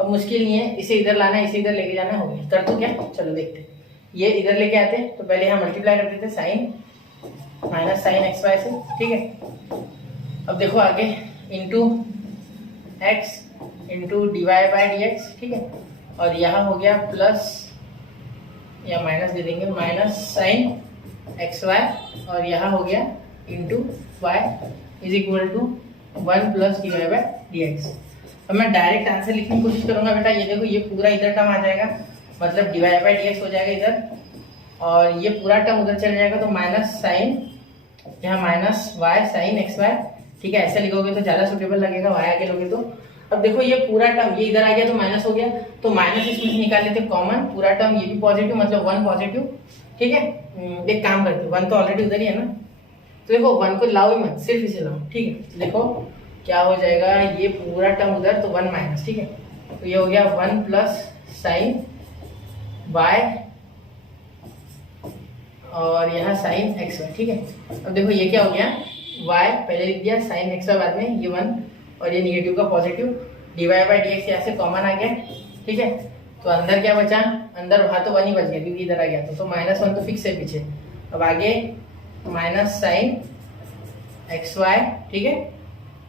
अब मुश्किल नहीं है, इसे इधर लाना है, इसे इधर लेके जाना, हो गया। कर दूं क्या? चलो देखते, ये इधर लेके आते तो पहले यहाँ मल्टीप्लाई कर देते sine minus sine x y से, ठीक है। अब देखो आगे into x into d y by d x, ठीक है। और यहाँ हो गया प्लस या माइनस दे देंगे, माइनस साइन एक्स वाई और यहाँ हो गया into y is equal to 1 plus d y by d x. अब मैं डायरेक्ट आंसर लिखने की कोशिश करूंगा बेटा, ये देखो ये पूरा इधर टर्म आ जाएगा, मतलब d y by d x हो जाएगा इधर और ये पूरा टर्म उधर चल जाएगा, तो माइनस साइन यहाँ minus y sine x y, ठीक है। ऐसे लिखोगे तो ज्यादा सुटेबल लगेगा, वाई आगे लोगे तो। अब देखो ये पूरा टर्म ये इधर आ गया तो माइनस हो गया, तो माइनस इसमें से निकाल लेते कॉमन, पूरा टर्म ये भी पॉजिटिव मतलब 1 पॉजिटिव, ठीक है। एक काम करते 1 तो ऑलरेडी उधर ही है ना, तो देखो 1 को लाओ ही मत, सिर्फ इसे लाओ, ठीक है। देखो क्या हो जाएगा, ये पूरा टर्म उधर तो 1 माइनस, ठीक है, तो ये हो गया 1 प्लस साइन वाई और यहाँ साइन एक्स वाई, ठीक है। अब देखो ये क्या हो गया, y पहले लिख दिया, साइन एक्स वाई बाद में, ये 1 और ये निगेटिव का positive, divide by d x यहाँ से कॉमन आ गया, ठीक है। तो अंदर क्या बचा, अंदर वहाँ तो 1 ही बच गया क्योंकि इधर आ गया तो -1 तो फिक्स है पीछे। अब आगे माइनस साइन एक्स वाई, ठीक है,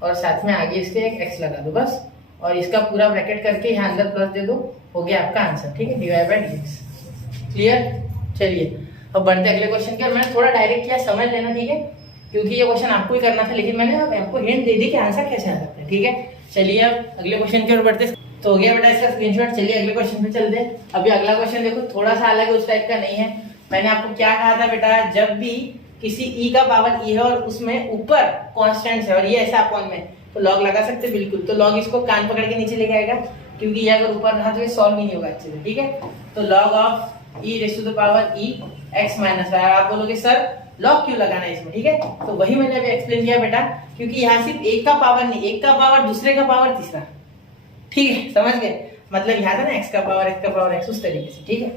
और साथ में आगे इसके एक एक्स लगा दो बस, और इसका पूरा ब्रैकेट करके यहाँ अंदर प्लस दे दो, हो गया आपका आंसर, ठीक है, divide by d x. Clear? चलिए अब बढ़ते अगले क्वेश्चन के। मैंने थोड़ा डायरेक्ट किया, समझ लेना, ठीक है, क्योंकि ये क्वेश्चन आपको ही करना था, लेकिन मैंने आपको हिंट दे दी कि आंसर कैसे आ सकता है, ठीक है। चलिए अब अगले क्वेश्चन की ओर बढ़ते। तो हो गया बेटा इसका स्क्रीनशॉट। चलिए अगले क्वेश्चन पे चलते हैं। अभी अगला क्वेश्चन देखो थोड़ा सा अलग है, उस टाइप का नहीं है। मैंने आपको क्या कहा था बेटा, जब भी किसी ई का पावर ई है और उसमें ऊपर कांस्टेंट है और ये ऐसा अपॉन में, तो लॉग लगा सकते बिल्कुल। तो लॉग इसको कान पकड़ के नीचे लेके आएगा, क्योंकि ये अगर ऊपर रहा तो ये सॉल्व ही नहीं होगा अच्छे से, ठीक है। तो log of e raise to the power e x minus y. आप बोलोगे सर लॉग क्यों लगाना है इसमें, ठीक है, तो वही मैंने अभी एक्सप्लेन किया बेटा, क्योंकि यहाँ सिर्फ एक का पावर नहीं, एक का पावर दूसरे का पावर तीसरा, ठीक है, समझ गए। मतलब यहाँ था ना एक्स का पावर एक्स, उस तरीके से, ठीक है।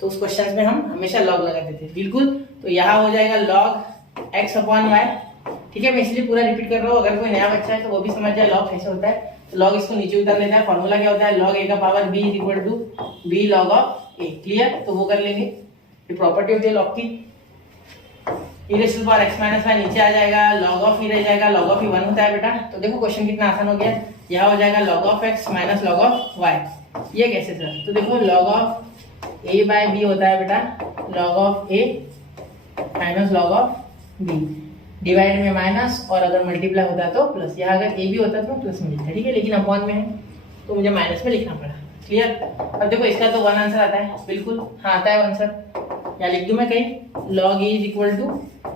तो उस क्वेश्चन में हम हमेशा लॉग लगाते थे, बिल्कुल। तो यहाँ हो जाएगा लॉग एक्स अपॉन वाई, ठीक है। मैं इसलिए पूरा रिपीट कर रहा हूँ, अगर कोई नया बच्चा है तो वो भी समझ जाए लॉग कैसे होता है। तो लॉग इसको नीचे उतार लेता है, फॉर्मूला क्या होता है, लॉग ए का power b is equal to b log of a. Clear? तो वो कर लेंगे, ये प्रॉपर्टी होती है लॉग की। e raise to the power x minus y नीचे आ जाएगा, log ऑफ e रह जाएगा, log ऑफ e 1 होता है बेटा। तो देखो क्वेश्चन कितना आसान हो गया। यहाँ हो जाएगा log of x minus log of y। ये कैसे सर? तो देखो log of a by b होता है बेटा log of a minus log of b, divide में माइनस, और अगर मल्टीप्लाई होता है तो प्लस। यहाँ अगर a भी होता तो प्लस में लिखता, ठीक है, लेकिन अपॉन में है तो मुझे माइनस में लिखना पड़ा। क्लियर? अब देखो इसका तो 1 आंसर आता है, बिल्कुल हाँ आता है आंसर। या लिख दूं मैं कहीं log e is equal to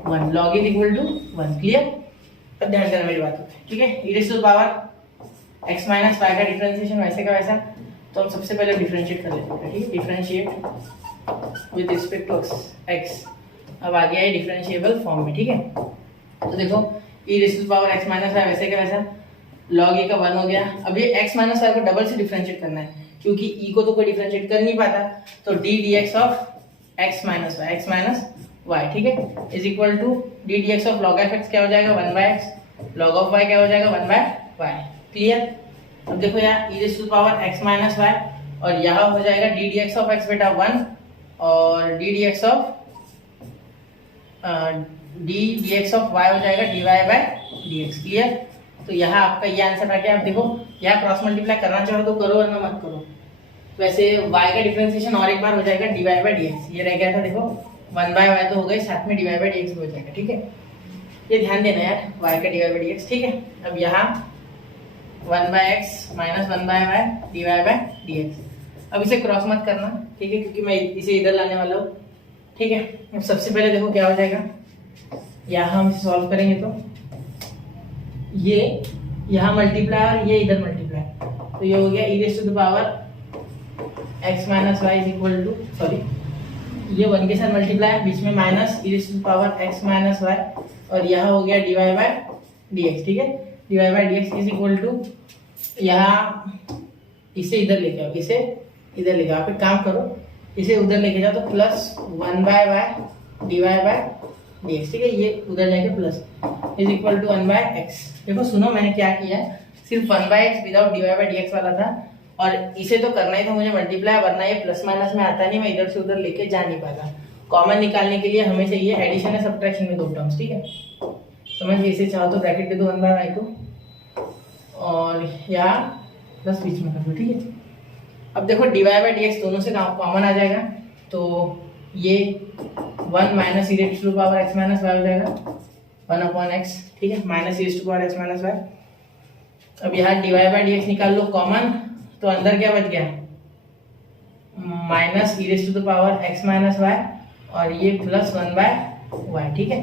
1, log e is equal to 1। Clear? अब ध्यान देना मेरी बात पे, ठीक है। e raise to the power x minus y का डिफरेंशिएशन वैसे का वैसा, तो हम सबसे पहले डिफरेंशिएट कर लेते हैं, ठीक है। Differentiate with respect to x। अब आ गया है डिफरेंशिएबल फॉर्म में, ठीक है। तो देखो e raise to the power x minus y वैसे का वैसा, log a का 1 हो गया। अब ये x माइनस वाई को डबल से डिफरेंशिएट करना है, क्योंकि e को तो कोई डिफरेंशिएट कर नहीं पाता। तो d dx of x minus y, ठीक है, is equal to d dx of log f x क्या हो जाएगा 1 by x, log of y क्या हो जाएगा 1 बाय y। क्लियर? अब देखो यहाँ e raise to the power x minus y, और यहाँ हो जाएगा d dx ऑफ x बेटा 1, और d dx ऑफ y हो जाएगा dy बाय dx। क्लियर? तो यहाँ आपका ये आंसर आ गया। आप देखो यहाँ क्रॉस मल्टीप्लाई करना चाहो तो करो, वरना मत करो। वैसे y का डिफरेंशिएशन और एक बार हो जाएगा dy बाय dx, ये रह गया था देखो 1 बाय y तो हो गई, साथ में dy बाय dx भी हो जाएगा, ठीक है। ये ध्यान देना यार, y का dy बाय dx, ठीक है। अब यहाँ 1 by x minus 1 by y dy by dx। अब इसे क्रॉस मत करना, ठीक है, क्योंकि मैं इसे इधर लाने वाला हूँ, ठीक है। अब सबसे पहले देखो क्या हो जाएगा, यहाँ हम इसे सॉल्व करेंगे तो ये यहाँ मल्टीप्लाई और ये इधर मल्टीप्लाई, तो ये हो गया e raise to the power x minus y is equal to, sorry ये 1 के साथ मल्टीप्लाई, बीच में minus e raise to the power x minus y, और यहाँ हो गया dy बाय dx, ठीक है। dy by dx is equal to, यहाँ इसे इधर लेके आओ, इसे इधर लेके आओ। आप एक काम करो, इसे उधर लेके जाओ तो plus 1 by y dy by dx, ठीक है, ये उधर जाके plus is equal to 1 by x। देखो सुनो मैंने क्या किया है, सिर्फ 1 by x without dy by dx वाला था, और इसे तो करना ही था मुझे मल्टीप्लाई, वरना ये प्लस माइनस में आता नहीं, मैं इधर से उधर लेके जा नहीं पाता। कॉमन निकालने के लिए हमें चाहिए एडिशन या सब्ट्रैक्शन में 2 टर्म्स, ठीक है। समझ गए? इसे चाहो तो ब्रैकेट दे दो 1 बाय y को, और यहाँ प्लस बीच में कर दो, ठीक है। अब देखो dy बाय dx दोनों से कॉमन आ जाएगा, तो ये 1 minus e raise to the power x minus y हो जाएगा 1 अपॉन x, ठीक है, minus e raise to the power x minus y. अब यहाँ dy बाय dx निकाल लो कॉमन, तो अंदर क्या बच गया minus e raise to the power x minus y, और ये प्लस 1 बाय y, ठीक है,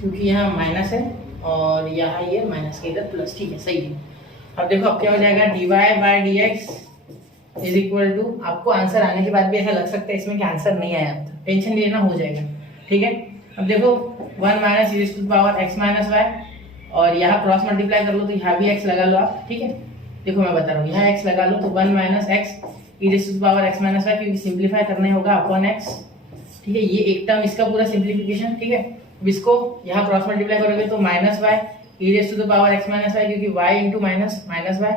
क्योंकि यहाँ माइनस है और यहाँ ये माइनस के इधर प्लस, ठीक है, सही है। अब देखो अब क्या हो जाएगा dy by dx is equal to, आपको आंसर आने के बाद भी ऐसा लग सकता है इसमें कि आंसर नहीं आया, अब टेंशन लेना, हो जाएगा, ठीक है। अब देखो 1 minus e raise to the power x minus y, और यहाँ क्रॉस मल्टीप्लाई कर लो तो यहाँ भी x लगा लो आप, ठीक है। देखो मैं बता रहा हूँ, यहाँ x लगा लो तो 1 minus x e raise to the power x minus y, क्योंकि सिंप्लीफाई करना होगा अपॉन x, ठीक है। ये एक टर्म इसका पूरा सिंप्लीफिकेशन, ठीक है। अब इसको यहाँ क्रॉस मल्टीप्लाई करोगे तो minus y e raise to the power x minus y, क्योंकि y into minus minus y,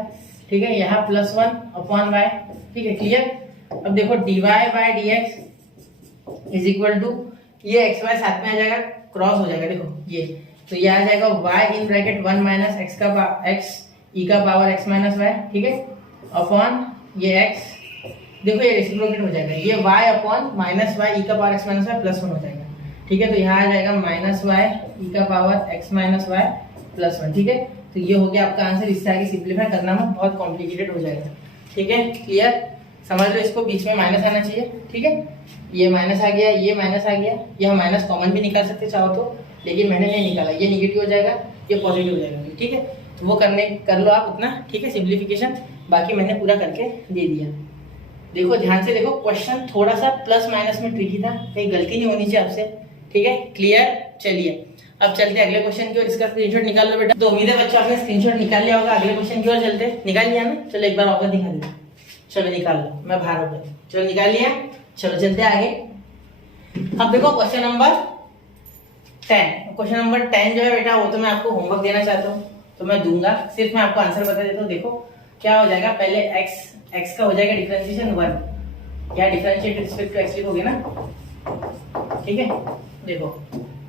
ठीक है। यहाँ प्लस वन अपॉन वाई, ठीक है, क्लियर। अब देखो dy by dx is equal to, ये एक्स वाई साथ में आ जाएगा, क्रॉस हो जाएगा, देखो ये, तो ये आ जाएगा y in bracket 1 minus x e का पावर एक्स माइनस वाई, ठीक है, अपॉन ये x, देखो ये रेसिप्रोकेट हो जाएगा, ये y upon minus y e का power x minus y plus 1 हो जाएगा, ठीक है। तो यहाँ आ जाएगा माइनस वाई ई का power x minus y plus 1, ठीक है। तो ये हो गया आपका आंसर। इससे आगे सिंप्लीफाई करना मत, बहुत कॉम्प्लिकेटेड हो जाएगा, ठीक है, क्लियर। समझ लो, इसको बीच में माइनस आना चाहिए, ठीक है। ये माइनस आ गया, ये माइनस आ गया, ये हम माइनस कॉमन भी निकाल सकते चाहो तो, लेकिन मैंने नहीं निकाला, ये निगेटिव हो जाएगा, ये पॉजिटिव हो जाएगा, ठीक है। तो वो कर लो आप उतना, ठीक है, सिंप्लीफिकेशन, बाकी मैंने पूरा करके दे दिया। देखो ध्यान से देखो, क्वेश्चन थोड़ा सा प्लस माइनस में ट्रिकी था, कहीं गलती नहीं होनी चाहिए आपसे, ठीक है, क्लियर। चलिए अब चलते हैं अगले क्वेश्चन की ओर, इसका स्क्रीनशॉट निकाल लो बेटा। तो उम्मीद है बच्चों आपने स्क्रीनशॉट निकाल लिया होगा। अगले क्वेश्चन की ओर चलते हैं, निकाल लिया ना, चलो एक बार वापस दिखा दे, चलो निकाल लो, मैं बाहर हो गया, चलो निकाल लिया, चलो चलते हैं आगे। अब देखो क्वेश्चन नंबर 10, क्वेश्चन नंबर 10 जो है बेटा, वो तो मैं आपको होमवर्क देना चाहता हूँ, तो मैं दूंगा, सिर्फ मैं आपको आंसर बता देता हूँ। देखो क्या हो जाएगा, पहले एक्स का हो जाएगा डिफरेंशिएशन 1, या डिफरेंशिएट रिस्पेक्ट टू एक्स लिखोगे ना, ठीक है। देखो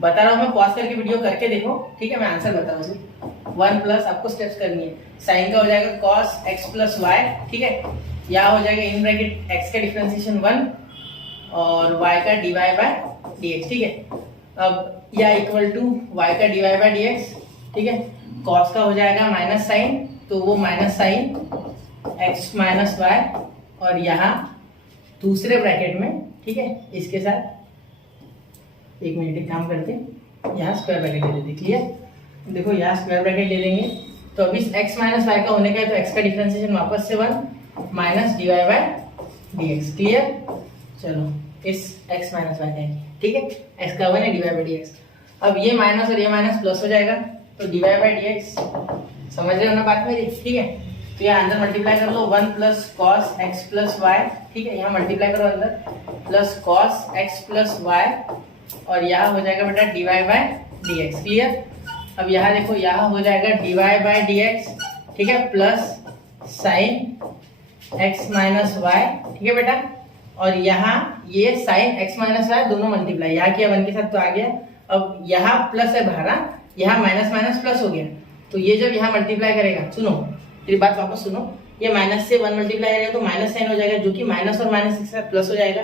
बता रहा हूँ मैं, पॉज करके वीडियो करके देखो, ठीक है, मैं आंसर बता रहा हूँ। 1 प्लस आपको स्टेप्स करनी है, साइन का हो जाएगा cos x प्लस वाई, ठीक है, या हो जाएगा इन ब्रैकेट x का डिफरेंशिएशन 1 और y का dy बाय dx, ठीक है। अब या इक्वल टू y का dy बाय dx, ठीक है, cos का हो जाएगा माइनस साइन, तो वो minus sine x minus y, और यहाँ दूसरे ब्रैकेट में, ठीक है, इसके साथ एक मिनट एक काम करते, यहाँ स्क्वायर ब्रैकेट ले लेते, क्लियर। देखो यहाँ स्क्वायर ब्रैकेट ले लेंगे, तो अभी x माइनस वाई का होने का है, तो x का डिफरेंशिएशन वापस से 1 minus dy by dx, clear. चलो इस x माइनस वाई का, ठीक है, x का 1 है, dy बाय dx। अब ये माइनस और ये माइनस प्लस हो जाएगा, तो dy बाय dx, समझ रहे हो ना बात मेरी, ठीक है। तो यहाँ अंदर मल्टीप्लाई कर लो, 1 plus cos x plus y, ठीक है, यहाँ मल्टीप्लाई करो अंदर, plus cos x plus y, और यहाँ हो जाएगा बेटा dy बाय dx, क्लियर। अब यहाँ देखो, यहाँ हो जाएगा dy बाय dx, ठीक है, plus sine x minus y, ठीक है बेटा, और यहाँ ये साइन x माइनस वाई दोनों मल्टीप्लाई, यहाँ किया 1 के साथ तो आ गया। अब यहाँ प्लस है बाहर, यहाँ माइनस माइनस प्लस हो गया, तो ये जब यहाँ मल्टीप्लाई करेगा, सुनो मेरी बात वापस सुनो, ये माइनस से 1 मल्टीप्लाई करेगा तो माइनस साइन हो जाएगा, जो कि माइनस और माइनस के साथ प्लस हो जाएगा,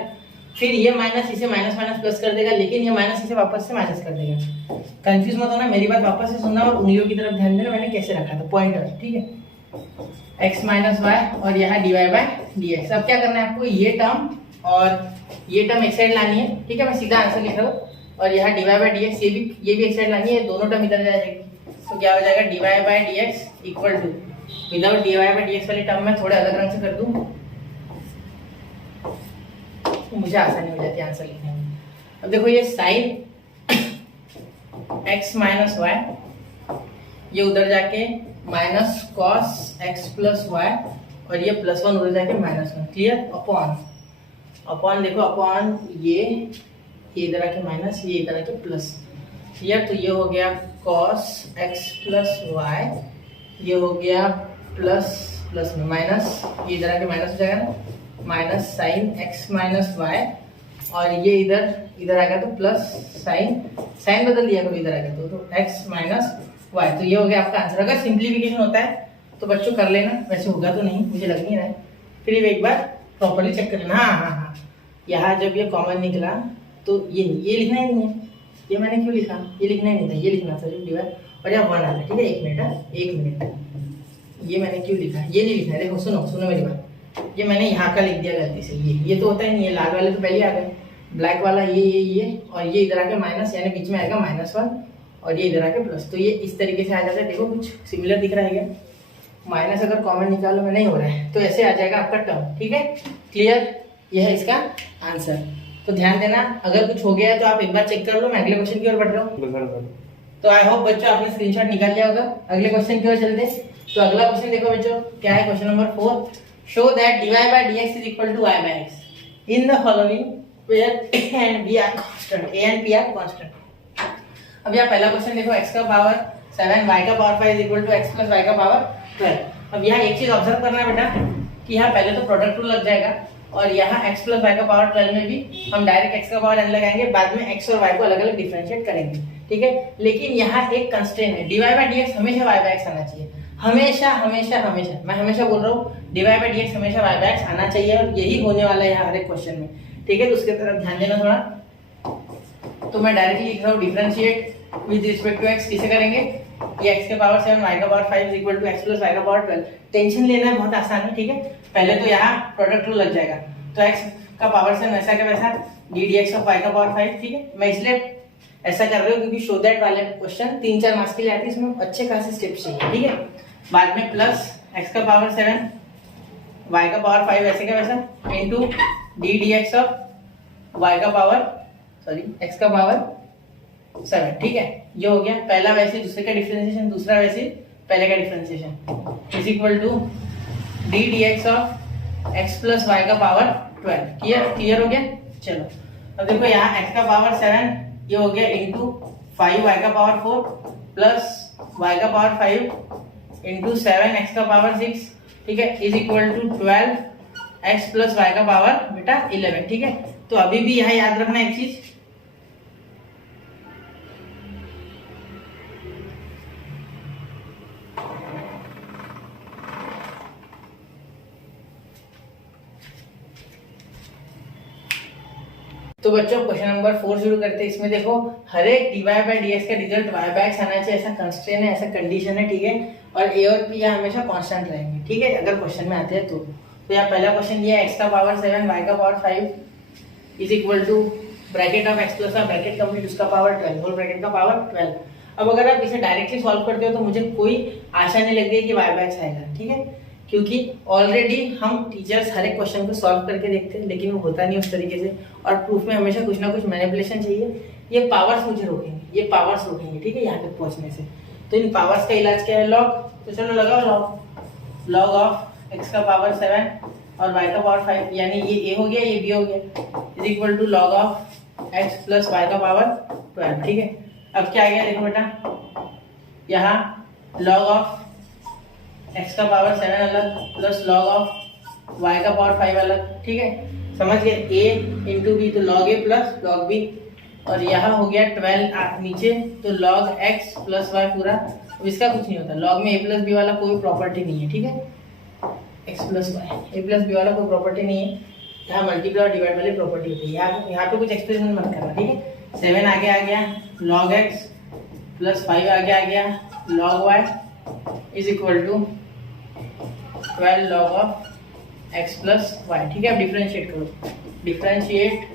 फिर ये माइनस इसे माइनस माइनस प्लस कर देगा, लेकिन ये माइनस इसे वापस से माइनस कर देगा। कंफ्यूज मत होना, मेरी बात वापस से सुनना और उंगलियों की तरफ ध्यान देना, मैंने कैसे रखा था पॉइंटर, ठीक है, x माइनस वाई और यहाँ dy बाय dx। अब क्या करना है आपको, ये टर्म और ये टर्म एक साइड लानी है, ठीक है, मैं सीधा आंसर लिख रहा हूँ, और यहाँ dy बाय dx ये भी एक साइड लानी है, दोनों टर्म इधर जाएगी, तो क्या हो जाएगा dy by dx equal to, without dy by dx वाली टर्म में थोड़े अलग रंग से कर दूं, तो मुझे आसानी हो जाती है आंसर लिखने में। अब देखो ये साइन x माइनस वाई, ये उधर जाके minus cos x plus y, और ये प्लस 1 उधर जाके माइनस 1, क्लियर। अपॉन देखो, अपॉन ये इधर आके माइनस, ये इधर आके प्लस, क्लियर। तो ये हो गया cos x प्लस वाई, ये हो गया प्लस में माइनस, ये इधर आके माइनस हो जाएगा ना, minus sine x minus y, और ये इधर आ गया तो प्लस साइन बदल दिया करो इधर आ गया तो x माइनस वाई। तो ये हो गया आपका आंसर। अगर सिंप्लीफिकेशन होता है तो बच्चों कर लेना, वैसे होगा तो नहीं, मुझे लग नहीं रहा है, फिर एक बार प्रॉपर्ली चेक कर लेना। हाँ, यहाँ जब ये कॉमन निकला तो ये लिखना ही नहीं है, ये मैंने क्यों लिखा, ये लिखना ही नहीं था, ये लिखना था जो डिवाइड, और यहाँ 1 आ गया, ठीक है। एक मिनट, ये मैंने क्यों लिखा, ये नहीं लिखना है, देखो सुनो मेरी बात, ये मैंने यहाँ का लिख दिया गलती से, ये तो होता ही नहीं है, लाल वाले तो पहले आ गए, ब्लैक वाला ये और ये इधर आके माइनस, यानी बीच में आएगा -1 और ये इधर आके प्लस, तो ये इस तरीके से आ जाता है। देखो कुछ सिमिलर दिख रहा है क्या, माइनस अगर कॉमन निकालो में नहीं हो रहा है तो ऐसे आ जाएगा आपका टर्म, ठीक है, क्लियर। यह है इसका आंसर। तो ध्यान देना, अगर कुछ हो गया है तो आप एक बार चेक कर लो। मैं अगले क्वेश्चन की ओर बढ़ रहा हूँ। तो आई होप बच्चों आपने स्क्रीनशॉट निकाल लिया होगा। अगले क्वेश्चन की ओर चलते। तो अगला क्वेश्चन देखो बच्चों, क्या है, question number 4, show that dy by dx is equal to y by x in the following where a and b are constant, a and p are constant। अब यहाँ पहला क्वेश्चन देखो, x का पावर 7 y का power 5 is equal to x plus y का power 12। अब यहाँ एक चीज ऑब्जर्व करना है बेटा कि यहाँ पहले तो प्रोडक्ट रूल लग जाएगा और यहाँ x प्लस y का पावर 12 में भी हम डायरेक्ट x का पावर n लगाएंगे, बाद में x और y को अलग अलग डिफरेंशिएट करेंगे, ठीक है। लेकिन यहाँ एक कंस्ट्रेंट है, dy बाय dx हमेशा y बाय x आना चाहिए, हमेशा हमेशा हमेशा, मैं हमेशा बोल रहा हूँ dy बाय dx हमेशा y बाय x आना चाहिए और यही होने वाला है हर एक क्वेश्चन में, ठीक है। तो उसके तरफ ध्यान देना थोड़ा। तो मैं डायरेक्टली लिख रहा हूँ differentiate with respect to x किसे करेंगे, ये x के पावर 7 y का power 5 equal to x plus y का पावर 12। टेंशन लेना है बहुत आसान है, ठीक है। पहले तो यहाँ प्रोडक्ट रूल लग जाएगा, तो x का पावर 7 वैसा का वैसा d dx ऑफ y का पावर 5, ठीक है। मैं इसलिए ऐसा कर रहा हूँ क्योंकि शो दैट वाले क्वेश्चन 3-4 मार्क्स के लिए आते हैं, इसमें अच्छे खासे स्टेप्स चाहिए, ठीक है। बाद में प्लस x का पावर 7 y का पावर 5 वैसे का वैसा into d dx of y का पावर x का पावर 7, ठीक है। ये हो गया पहला वैसे दूसरे का डिफरेंशिएशन, दूसरा वैसे पहले का differentiation is equal to d dx of x plus y का पावर 12। क्लियर हो गया। चलो अब देखो यहाँ x का पावर 7 ये हो गया इनटू 5y का पावर 4 प्लस y का पावर 5 इनटू 7x का पावर 6, ठीक है, is equal to 12x plus y का पावर बेटा 11, ठीक है। तो अभी भी यहाँ याद रखना एक चीज, तो बच्चों क्वेश्चन नंबर 4 शुरू करते हैं। इसमें देखो हर एक dy बाय dx का रिजल्ट y बाय x आना चाहिए, ऐसा कंस्ट्रेंट है, ऐसा कंडीशन है, ठीक है। और a और p यहाँ हमेशा कांस्टेंट रहेंगे, ठीक है, अगर क्वेश्चन में आते हैं तो यहाँ पहला क्वेश्चन ये है x का पावर 7 y का power 5 is equal to bracket of x plus bracket complete उसका पावर 12 होल ब्रैकेट का पावर 12। अब अगर आप इसे डायरेक्टली सॉल्व करते हो तो मुझे कोई आशा नहीं लगती है कि y बाय x आएगा, ठीक है, क्योंकि ऑलरेडी हम टीचर्स हर एक क्वेश्चन को सॉल्व करके देखते हैं लेकिन वो होता नहीं उस तरीके से, और प्रूफ में हमेशा कुछ ना कुछ मैनिपुलेशन चाहिए। ये पावर्स मुझे रोकेंगे, ये पावर्स रोकेंगे, ठीक है, यहाँ तक पहुंचने से। तो इन पावर्स का इलाज क्या है, लॉग। तो चलो लगाओ लॉग, लॉग ऑफ x का पावर 7 और y का पावर 5, यानी ये a हो गया, ये b हो गया, is equal to log of x plus y का पावर 12, ठीक है। अब क्या आ गया देखो बेटा, यहाँ लॉग ऑफ x का पावर 7 अलग प्लस लॉग ऑफ y का पावर 5 अलग, ठीक है, समझ गए। a इंटू बी तो log a plus log b, और यहाँ हो गया 12 नीचे तो लॉग x प्लस y पूरा। अब इसका कुछ नहीं होता, लॉग में a प्लस बी वाला कोई प्रॉपर्टी नहीं है, ठीक है, x plus y a plus b वाला कोई प्रॉपर्टी नहीं है, यहाँ मल्टीप्लाई और डिवाइड वाली प्रॉपर्टी होती है। यहाँ पे कुछ एक्सप्रेशन मत करना, ठीक है। 7 आगे आ गया लॉग x प्लस 5 आगे आ गया log y is equal to 12 log of x plus y, ठीक है। अब डिफरेंशिएट करो, differentiate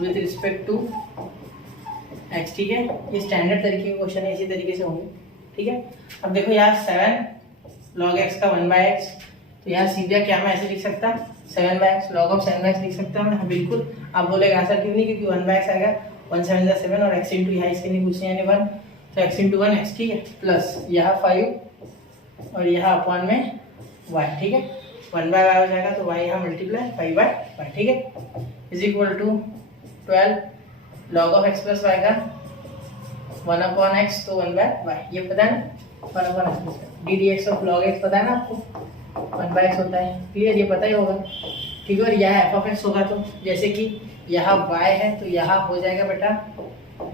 with respect to x, ठीक है। ये स्टैंडर्ड तरीके के क्वेश्चन है, इसी तरीके से होंगे, ठीक है। अब देखो यहाँ 7 लॉग x का 1 बाय x, तो यहाँ सीधा क्या मैं ऐसे लिख सकता 7 by x log of 7 by x लिख सकता हूँ, हाँ बिल्कुल। आप बोलेगा आंसर क्यों नहीं, क्योंकि 1 बाय x आएगा, 1 7 जा 7 और x इंटू यहाँ इसके नहीं पूछने यानी 1, तो x इंटू 1 x, ठीक है, प्लस यहाँ 5 और यहाँ अपॉन में y, ठीक है। 1 बाय y हो जाएगा तो y यहाँ मल्टीप्लाई 5 बाय y, ठीक है, is equal to 12 log of x plus y का 1 अपॉन x तो 1 बाय y, ये पता है ना, 1 upon x plus D dx of log x पता है ना आपको, 1 बाय x होता है, क्लियर, ये पता ही होगा, ठीक है। और यहाँ f ऑफ x होगा तो जैसे कि यहाँ y है तो यहाँ हो जाएगा बेटा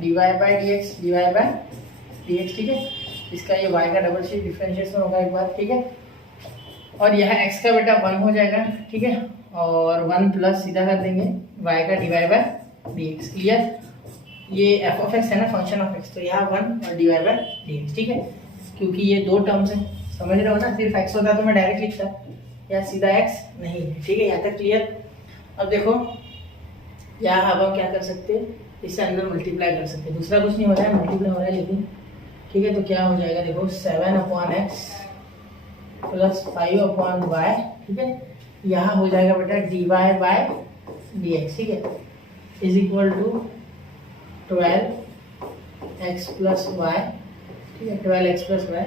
dy by dx, dy by dx, ठीक है। इसका ये y का डबल शेप डिफरेंशिएशन होगा एक बार, ठीक है। और यह x का बेटा 1 हो जाएगा, ठीक है, और 1 प्लस सीधा कर देंगे y का dy बाय dx, क्लियर। ये f ऑफ x है ना, फंक्शन ऑफ x, तो यहाँ 1 और dy बाय dx, ठीक है, क्योंकि ये दो टर्म्स है, समझ रहे हो ना। सिर्फ x होता तो मैं डायरेक्ट लिखता, या सीधा x नहीं है, ठीक है, यहाँ तक क्लियर। अब देखो यहाँ अब हम क्या कर सकते हैं, इससे अंदर मल्टीप्लाई कर सकते हैं, दूसरा कुछ नहीं हो रहा है, मल्टीप्लाई हो रहा है लेकिन, ठीक है। तो क्या हो जाएगा देखो 7 upon x plus 5 upon y, ठीक है, यहाँ हो जाएगा बेटा dy बाय dx, ठीक है, is equal to 12x plus y, ठीक है, 12x प्लस y,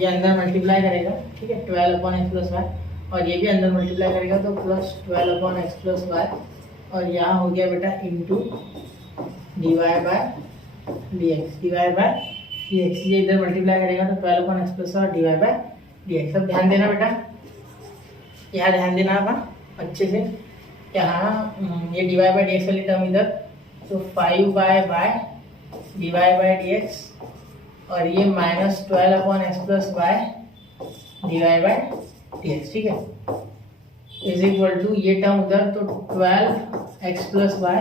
ये अंदर मल्टीप्लाई करेगा, ठीक है, 12 अपॉन x प्लस y, और ये भी अंदर मल्टीप्लाई करेगा तो plus 12 upon x plus y, और यहाँ हो गया बेटा into dy by dx divide by dx, ये इधर मल्टीप्लाई करेगा तो 12/x प्लस और डिवाइड बाय dx। अब ध्यान देना बेटा, यहाँ ध्यान देना आप अच्छे से, यहाँ ये डिवाइड बाय dx वाली टर्म इधर, तो 5y डिवाइड बाय dx और ये -12/x plus y divide by dx, ठीक है, इज इक्वल टू ये टर्म उधर तो 12x plus y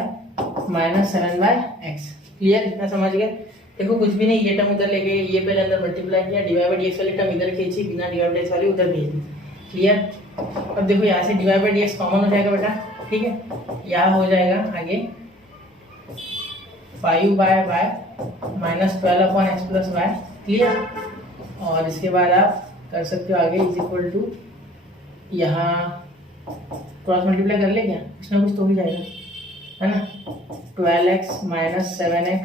-7/x। Clear, इतना समझ गए? देखो कुछ भी नहीं, ये टर्म उधर लेके ये पहले अंदर मल्टीप्लाई किया, डिवाइड बाय dx वाली टर्म इधर खींची, बिना डिवाइड बाय dx वाली उधर भेज दी। क्लियर। अब देखो यहाँ से डिवाइड बाय dx कॉमन हो जाएगा बेटा, ठीक है, यहाँ हो जाएगा आगे 5y -12/x plus y। Clear. और इसके बाद आप कर सकते हो आगे इज इक्वल टू, यहाँ क्रॉस मल्टीप्लाई कर ले क्या, कुछ ना कुछ तो हो जाएगा, है ना, 12x -7x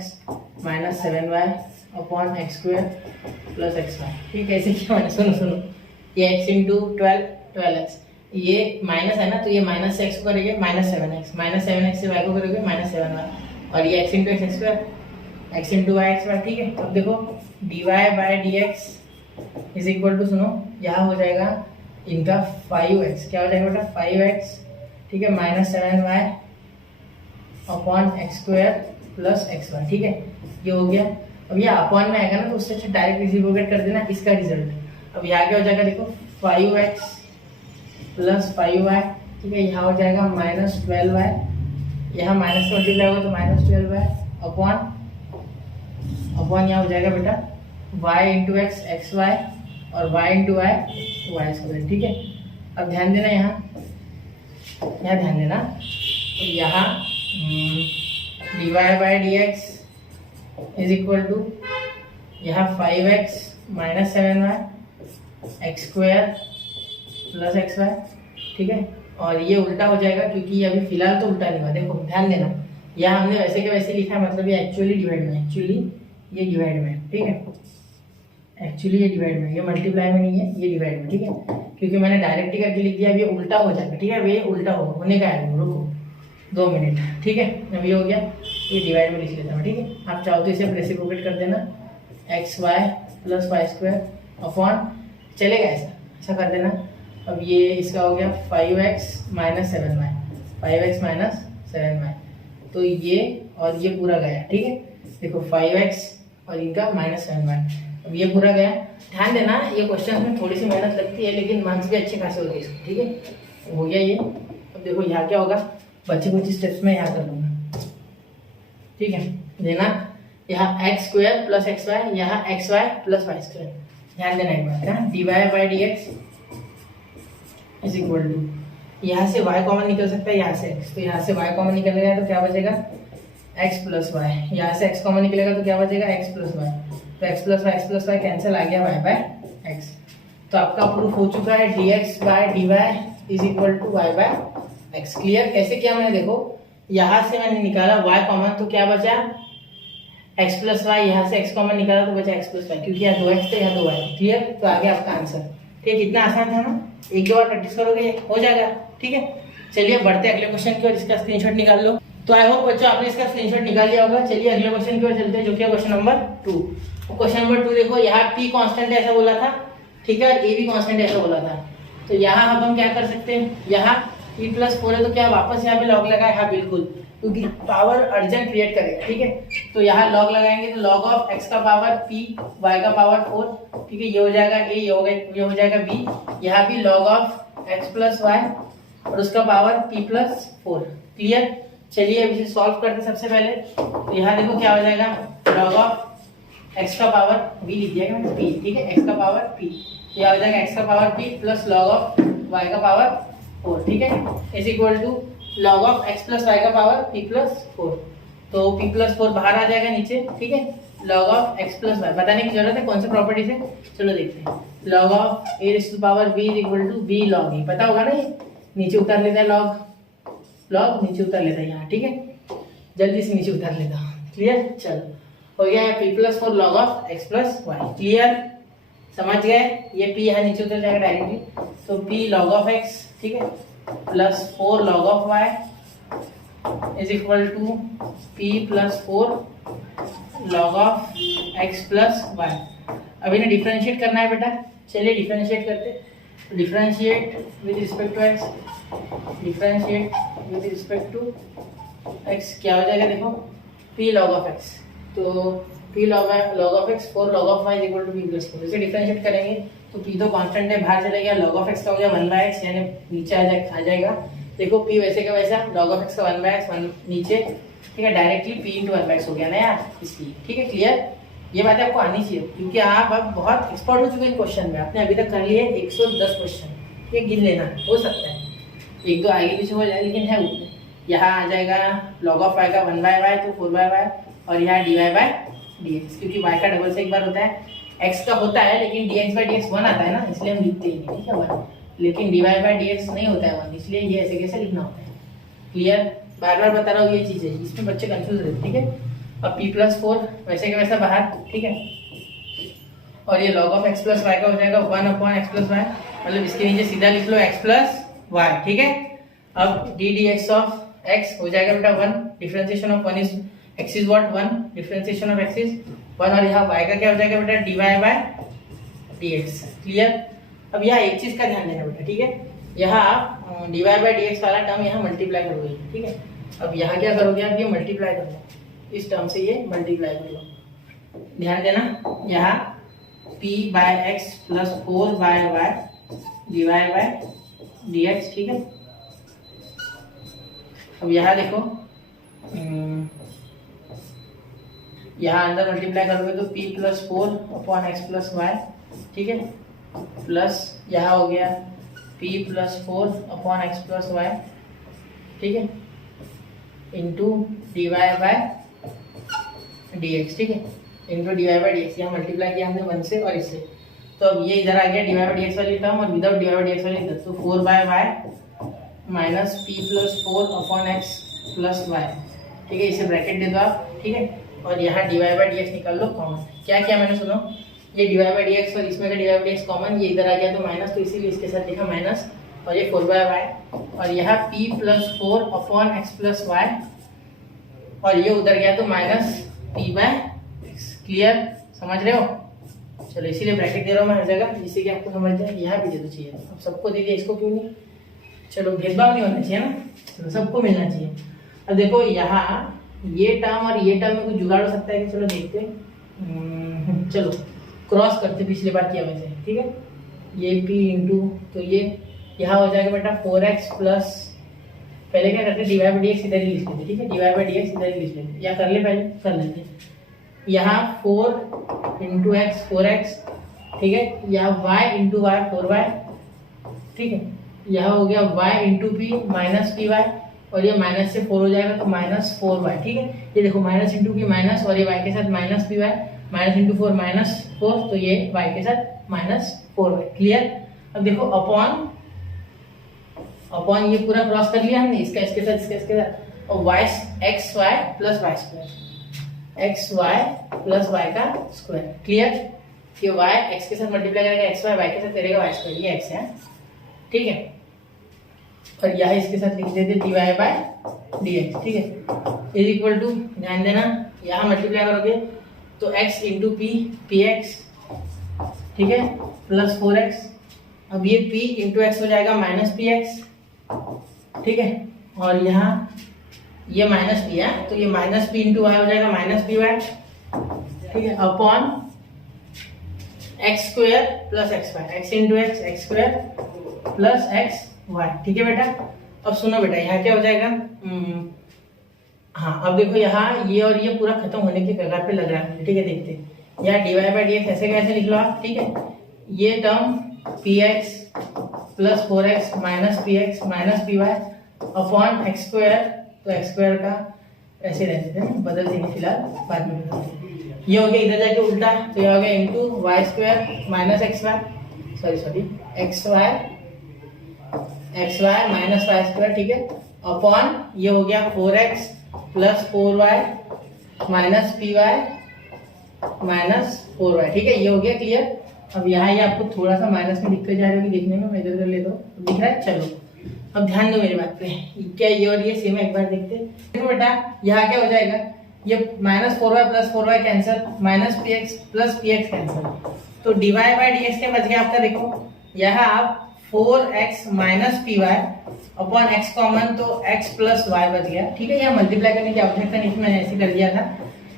-7y upon x square plus xy। ठीक है, ऐसे क्या मैंने, सुनो, ये x इंटू 12x, ये माइनस है ना, तो ये माइनस से x को करेंगे -7x से y को करोगे -7y, और ये x into x square, x into y x। ठीक है, अब देखो dy by dx is equal to, सुनो, यहाँ हो जाएगा इनका 5x, क्या हो जाएगा बेटा 5x, ठीक है, -7y upon x square plus xy। ठीक है, ये हो गया। अब ये अपॉन में आएगा ना, तो उससे अच्छा डायरेक्ट रिसिप्रोकेट कर देना इसका रिजल्ट। अब यहाँ क्या हो जाएगा, देखो 5x प्लस 5y, ठीक है, यहाँ हो जाएगा -12y, यहाँ माइनस से मल्टीप्लाई होगा तो -12y अपॉन यहाँ हो जाएगा बेटा y इंटू एक्स xy और y into y y square. ठीक है, अब ध्यान देना, यहाँ ध्यान देना, तो यहाँ dy by dx is equal to, यहाँ 5x -7y x square plus xy। ठीक है, और ये उल्टा हो जाएगा क्योंकि अभी फिलहाल तो उल्टा नहीं हुआ। देखो ध्यान देना, यहाँ हमने वैसे के वैसे लिखा है, मतलब ये एक्चुअली डिवाइड में, ये डिवाइड में, ठीक है, एक्चुअली ये डिवाइड में, ये मल्टीप्लाई में नहीं है, ये डिवाइड में। ठीक है, क्योंकि मैंने डायरेक्ट ही करके लिख दिया, अब ये उल्टा हो जाएगा। ठीक है, अब ये उल्टा होने का है, रुको 2 मिनट। ठीक है, अब ये हो गया, ये डिवाइड में लिख लेता हूँ। ठीक है, आप चाहो तो इसे रेसिप्रोकेट कर देना, xy plus y square upon, चलेगा ऐसा कर देना। अब ये इसका हो गया 5x -7y, 5x -7y, तो ये और ये पूरा गया। ठीक है, देखो 5x और इनका -7y, अब ये पूरा गया। ध्यान देना, ये क्वेश्चन में थोड़ी सी मेहनत लगती है, लेकिन मार्क्स भी अच्छे खासे होते हैं इसको। ठीक है, हो गया ये। अब देखो यहाँ क्या होगा, बचे कुछ स्टेप्स में यहाँ कर दूंगा। ठीक है, देना यहाँ x स्क्वायर प्लस xy, यहाँ xy प्लस y स्क्वायर। ध्यान देना एक बात है, dy by dx is equal to, यहाँ से y कॉमन निकल सकता है, यहाँ से x, तो यहाँ से y कॉमन निकलेगा तो क्या बचेगा x प्लस y, यहाँ से x कॉमन निकलेगा तो क्या बचेगा x प्लस y, तो x प्लस y कैंसिल आ गया, y बाय x। तो आपका प्रूफ हो चुका है dx by dy is equal to y by x। Clear, कैसे किया मैंने, देखो यहाँ से मैंने निकाला y कॉमन, तो क्या बचा x प्लस y, यहाँ से x कॉमन निकाला तो बचा x प्लस y, क्योंकि यहाँ 2x थे, यहाँ 2y। क्लियर, तो आगे आपका आंसर। ठीक, इतना आसान था ना, एक दो बार प्रैक्टिस करोगे हो जाएगा। ठीक है, चलिए बढ़ते हैं अगले क्वेश्चन की ओर, इसका स्क्रीनशॉट निकाल लो। तो आई होप बच्चों आपने इसका स्क्रीनशॉट निकाल लिया होगा। चलिए अगले क्वेश्चन की ओर चलते हैं, जो कि क्वेश्चन नंबर 2। क्वेश्चन नंबर 2 देखो, यहाँ p कांस्टेंट ऐसा बोला था, ठीक है, और a भी कांस्टेंट ऐसा बोला था। तो यहाँ अब हम क्या कर सकते हैं, यहाँ p प्लस 4 है तो क्या वापस यहाँ पे लॉग लगाए, हाँ बिल्कुल, क्योंकि पावर अर्जेंट क्रिएट करेगा। ठीक है, तो यहाँ लॉग लगाएंगे तो लॉग ऑफ x का पावर p, y का पावर 4, ठीक है, ये हो जाएगा a, ये हो जाएगा b, यहाँ भी log of x plus y और उसका पावर p प्लस 4। क्लियर, चलिए अब इसे सॉल्व करते सबसे पहले। तो यहाँ देखो क्या हो जाएगा, लॉग ऑफ x का पावर b लिख दिया मैंने p, ठीक है, x का पावर p, यह हो जाएगा x का power p plus log of y का पावर 4। ठीक है, is equal to log of x plus y का पावर p प्लस 4, तो p प्लस 4 बाहर आ जाएगा नीचे। ठीक है, log of x plus y बताने की जरूरत है, कौन से प्रॉपर्टी से, चलो देखते हैं। Log of a raise to power b is equal to b log e, पता होगा ना, ये नीचे उतार लेता है, लॉग नीचे उतार लेता है यहाँ। ठीक है, जल्दी से नीचे उतार लेता हूँ। क्लियर, चलो हो गया है p plus 4 log of x plus y। Clear, समझ गए, ये p यहाँ नीचे उतर जाएगा डायरेक्टली, तो p लॉग ऑफ x, ठीक है, plus 4 log of y is equal to p plus 4 log of x plus y. अब इन्हें डिफरेंशिएट करना है बेटा, चलिए डिफरेंशिएट करते। Differentiate with respect to x, differentiate with respect to x क्या हो जाएगा देखो, p log ऑफ x। तो p log of x 4 log of y is equal to p plus 4। इसे डिफरेंशिएट करेंगे तो p तो कांस्टेंट है, बाहर चले गया, log ऑफ x का हो गया 1/x, यानी नीचे आ जाएगा। देखो p वैसे का वैसा, log ऑफ x का 1/x 1 नीचे, ठीक है, डायरेक्टली p इंटू 1/x हो गया ना यार, इसलिए। ठीक है, क्लियर? ये बातें आपको आनी चाहिए क्योंकि आप अब बहुत एक्सपर्ट हो चुके हैं क्वेश्चन में, आपने अभी तक कर लिए 110 क्वेश्चन, ये गिन लेना, हो सकता है एक दो आगे पीछे हो जाए, लेकिन है उतने। यहाँ आ जाएगा log ऑफ y का 1/y तो 4/y, और यहाँ dy/dx, क्योंकि y का डबल से एक बार होता है, x का होता है लेकिन dx/dx 1 आता है ना, इसलिए हम लिखते ही नहीं, ठीक है 1, लेकिन dy/dx नहीं होता है 1, इसलिए ये ऐसे कैसे लिखना होता है। क्लियर? बार बार बता रहा हूँ ये चीज़ें, इसमें बच्चे कंफ्यूज रहते, ठीक है। अब p प्लस 4 वैसे का वैसा बाहर, ठीक है, और ये log of x plus y का हो जाएगा 1/x प्लस वाई, मतलब इसके नीचे सीधा लिख लो x प्लस वाई, ठीक है। अब d dx ऑफ x हो जाएगा बेटा 1, differentiation of 1 is x is what 1, differentiation of x is 1, और यहाँ y का क्या हो जाएगा बेटा dy/dx। क्लियर? अब यहाँ एक चीज का ध्यान देना बेटा, ठीक है, यहाँ dy/dx वाला टर्म यहाँ मल्टीप्लाई करोगे, ठीक है। अब यहाँ क्या करोगे आप, ये मल्टीप्लाई कर लो, इस टर्म से ये मल्टीप्लाई कर लो। ध्यान देना, यहाँ p/x प्लस 4/y dy/dx, ठीक है। अब यहाँ देखो, यहाँ अंदर मल्टीप्लाई करोगे तो p plus 4/x plus y, ठीक है, प्लस यहाँ हो गया p plus 4/x plus y, ठीक है, इंटू dy/dx, ठीक है, इंटू dy/dx। यहाँ मल्टीप्लाई किया हमने 1 से और इससे, तो अब ये इधर आ गया dy/dx वाली टर्म और विदाउट dy/dx वाली इधर, तो 4/y minus p plus 4/x plus y, ठीक है, इसे ब्रैकेट दे दो आप, ठीक है, और यहाँ dy/dx निकाल लो कॉमन। क्या किया मैंने, सुनो, ये dy/dx और इसमें का dy/dx कॉमन, ये इधर आ गया तो माइनस, तो इसीलिए इसके साथ लिखा माइनस, और ये 4/y, और यहाँ p plus 4/x plus y, और ये उधर गया तो माइनस p/x। क्लियर? समझ रहे हो? चलो इसीलिए ब्रैकेट दे रहा हूँ मैं हर जगह, जिससे कि आपको समझ जाए। यहाँ भी दे दो चाहिए, अब सबको दे दिया, इसको क्यों नहीं? चलो भेदभाव नहीं होना चाहिए ना, चलो सबको मिलना चाहिए। अब देखो यहाँ ये टर्म और ये टर्म में कुछ जुगाड़ हो सकता है कि, चलो देखते हैं, चलो क्रॉस करते पिछली बार किया वैसे, ठीक है। ये p इंटू, तो ये यहाँ हो जाएगा बेटा 4x प्लस, पहले क्या करते dy/dx इधर ही लिख लेते, ठीक है, dy/dx इधर ही लिख लेते, या कर ले, पहले कर लेते। यहाँ 4 इंटू एक्स 4x, ठीक है, यहाँ y इंटू वाई 4y, ठीक है, यहाँ हो गया y into p minus p y, और ये माइनस से 4 हो जाएगा तो माइनस 4y, ठीक है। ये देखो माइनस इंटू की माइनस, और ये y के साथ minus p y, minus into 4 minus 4, तो ये y के साथ माइनस 4y। क्लियर? अब देखो अपॉन ये पूरा क्रॉस कर लिया हमने, इसका इसके साथ, इसका इसके साथ, और y x y plus y square, x y plus y का स्क्वायर। क्लियर? ये y x के साथ मल्टीप्लाई करेगा एक्स वाई, y के साथ करेगा वाई स्क्वायर, ये x है, ठीक है, और यहाँ इसके साथ लिख देते dy/dx, ठीक है, इज इक्वल टू, ध्यान देना, यहाँ मल्टीप्लाई करोगे तो x इंटू पी एक्स, ठीक है, प्लस 4x, अब ये p इंटू एक्स हो जाएगा माइनस पी एक्स, ठीक है, और यहाँ ये माइनस पी है तो ये माइनस पी इंटू वाई हो जाएगा माइनस पी वाई, ठीक है, upon x square plus x y, x into x, x square plus x y, ठीक है बेटा। अब सुनो बेटा, यहाँ क्या हो जाएगा, हाँ अब देखो यहाँ ये और ये पूरा खत्म होने के कगार पे लग रहा है, ठीक है, देखते हैं। यहाँ dy/dx ऐसे कैसे लिख लो आप, ठीक है, ये term px plus 4x minus px minus py upon x square, तो एक्स स्क्वायर का ऐसे रहते थे, बदल देंगे फिलहाल, बाद में बदलते। ये हो गया इधर जाके उल्टा, तो ये हो गया into y square minus x y, sorry x y minus y square, ठीक है, अपॉन ये हो गया 4x plus 4y minus p y minus 4y, ठीक है, ये हो गया। क्लियर? अब यहाँ ये आपको थोड़ा सा माइनस में दिखते जा रहे होगी देखने में, मैं इधर कर लेता हूँ, दिख रहा है। चलो अब ध्यान दो मेरी बात पे, क्या ये और ये सेम है, एक बार देखते हैं। देखो बेटा यहाँ क्या हो जाएगा, ये -4y plus 4y cancel, -px plus px cancel, तो dy बाई dx क्या बच गया आपका, देखो यहाँ आप 4x minus p y upon x common, तो x प्लस वाई बच गया, ठीक है। यहाँ मल्टीप्लाई करने की आवश्यकता नहीं थी, मैंने ऐसे कर दिया था,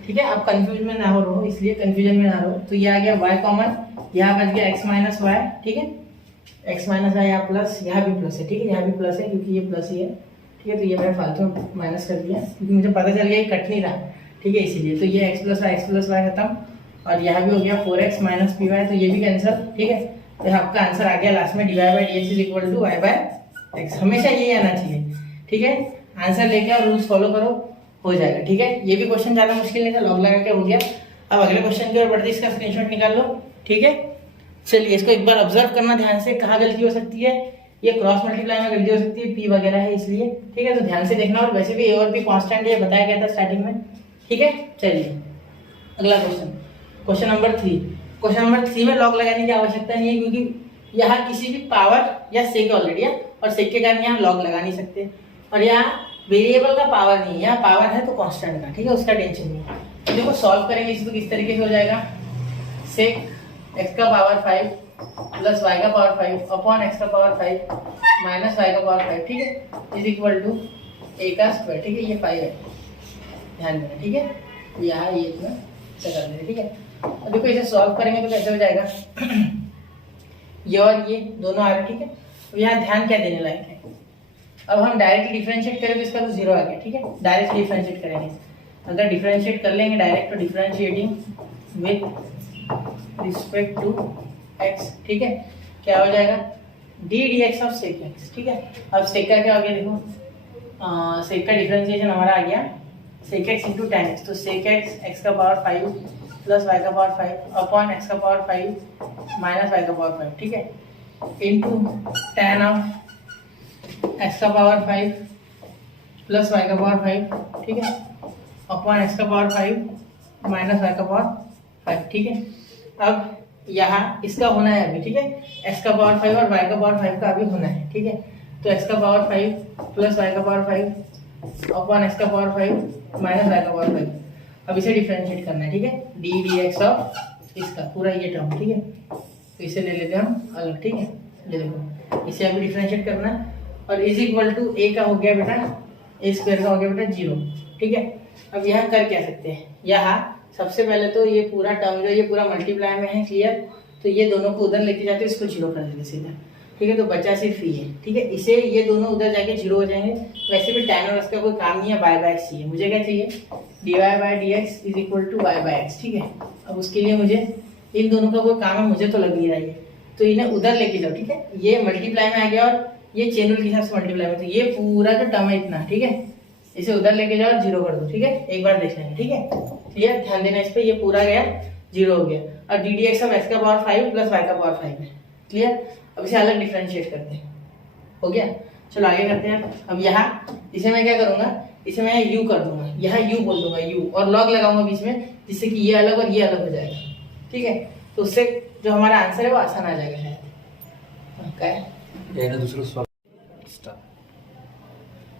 ठीक है। आप कंफ्यूज में ना हो रहो, इसलिए कंफ्यूजन में ना रहो, तो ये आ गया y कॉमन, यहाँ बच गया x माइनस वाई, ठीक है। x माइनस वाई यहाँ प्लस, यहाँ भी प्लस है, ठीक है, यहाँ भी प्लस है क्योंकि ये प्लस ही है, ठीक है। तो ये मैंने फालतू माइनस कर दिया क्योंकि मुझे पता चल गया ये कट नहीं रहा, ठीक है, इसीलिए। तो ये x प्लस वाई खत्म, और यहाँ भी हो गया 4x माइनस पी वाई, तो ये भी कैंसिल, ठीक है। तो आपका आंसर आ गया लास्ट में dy by d x is equal to y by x, हमेशा यही आना चाहिए, ठीक है। आंसर लेके और रूल्स फॉलो करो, हो जाएगा, ठीक है। ये भी क्वेश्चन ज्यादा मुश्किल नहीं था, लॉग लगा के हो गया। अब अगले क्वेश्चन की ओर बढ़ते, इसका स्क्रीनशॉट निकाल लो, ठीक है। चलिए इसको एक बार ऑब्जर्व करना ध्यान से, कहाँ गलती हो सकती है, ये क्रॉस मल्टीप्लाई में गलती हो सकती है, पी वगैरह है इसलिए, ठीक है। तो ध्यान से देखना, और वैसे भी ए और बी कांस्टेंट है, बताया गया था स्टार्टिंग में, ठीक है। चलिए अगला question, question number 3। Question number 3 में लॉग लगाने की आवश्यकता नहीं है, क्योंकि यहाँ किसी भी पावर या सेक ऑलरेडी है, और सेक के कारण यहाँ लॉग लगा नहीं सकते, और यहाँ वेरिएबल का पावर नहीं है, यहाँ पावर है तो कांस्टेंट का, ठीक है, उसका टेंशन नहीं है। तो देखो सॉल्व करेंगे इसी, तो किस तरीके से हो जाएगा, सेक x का पावर 5 प्लस y का पावर 5 अपॉन x का पावर 5 माइनस y का पावर 5, ठीक है, इज इक्वल टू a का स्क्वायर, ठीक है। ये 5 है, ध्यान देना, ठीक है। यहाँ ये इतना कर देंगे, ठीक है। अब देखो इसे सॉल्व करेंगे तो कैसे हो जाएगा, ये और ये दोनों आ रहे, ठीक है। अब यहाँ ध्यान क्या देने लायक है, अब हम डायरेक्ट डिफरेंशिएट करें तो इसका तो 0 आ गया, ठीक है। डायरेक्ट डिफरेंशिएट करेंगे, अगर डिफरेंशिएट कर लेंगे डायरेक्ट, तो differentiating with respect to x, ठीक है, क्या हो जाएगा, d d x of sec x, ठीक है। अब सेक का क्या हो गया, देखो सेक का डिफरेंशिएशन हमारा आ गया sec x into tan x, तो सेक एक्स एक्स का पावर 5 प्लस वाई का पावर 5 अपॉन एक्स का पावर 5 माइनस वाई का पावर 5, ठीक है, इंटू टेन ऑफ एक्स का पावर 5 प्लस वाई का पावर 5, ठीक है, अपॉन एक्स का पावर 5 माइनस वाई का पावर 5, ठीक है। अब यहाँ इसका होना है अभी, ठीक है, एक्स का पावर 5 और वाई का पावर 5 का अभी होना है, ठीक है। तो एक्स का पावर 5 प्लस वाई का पावर 5 अपॉन एक्स का पावर 5 माइनस वाई का पावर 5, अब इसे डिफरेंशिएट करना है, ठीक है, डी डी एक्स ऑफ इसका पूरा ये टर्म, ठीक है। तो इसे ले लेते हैं हम अलग, ठीक है, ये देखो इसे अभी डिफरेंशिएट करना है, और इज इक्वल टू ए का हो गया बेटा, ए स्क्वायर का हो गया बेटा 0, ठीक है। अब यहाँ कर क्या सकते हैं, यहाँ सबसे पहले तो ये पूरा टर्म जो ये पूरा मल्टीप्लाई में है, क्लियर, तो ये दोनों को उधर लेके जाते इसको 0 कर देते सीधा, ठीक है। तो बचा सिर्फ ये, ठीक है, इसे ये दोनों उधर जाके 0 हो जाएंगे। वैसे भी tan और इसका कोई काम नहीं है, y बाई एक्स चाहिए, मुझे क्या चाहिए, dy by d x is equal to y by x, ठीक है। अब उसके लिए मुझे इन दोनों का कोई काम है, मुझे तो लग नहीं रहा है, तो इन्हें उधर लेके जाओ, ठीक है। ये मल्टीप्लाई में आ गया और ये चेन रूल के हिसाब से मल्टीप्लाई में, तो ये पूरा जो टर्म है इतना, ठीक है, इसे उधर लेके जाओ और 0 कर दो, ठीक है। एक बार देख लेंगे, ठीक है, क्लियर, ध्यान देना इस पे, ये पूरा गया 0 हो गया, और d d x of x का पावर 5 प्लस वाई का पावर 5 है, क्लियर। अब इसे अलग डिफरेंशिएट करते हैं, हो गया, चलो आगे करते हैं। अब यहाँ इसे मैं क्या करूंगा, इसे मैं u कर दूंगा, यहाँ u बोल दूंगा u, और लॉग लगाऊंगा बीच में, जिससे कि ये अलग और ये अलग हो जाएगा, ठीक है। तो उससे जो हमारा आंसर है वो आसान आ जाएगा शायद, क्या है दूसरा।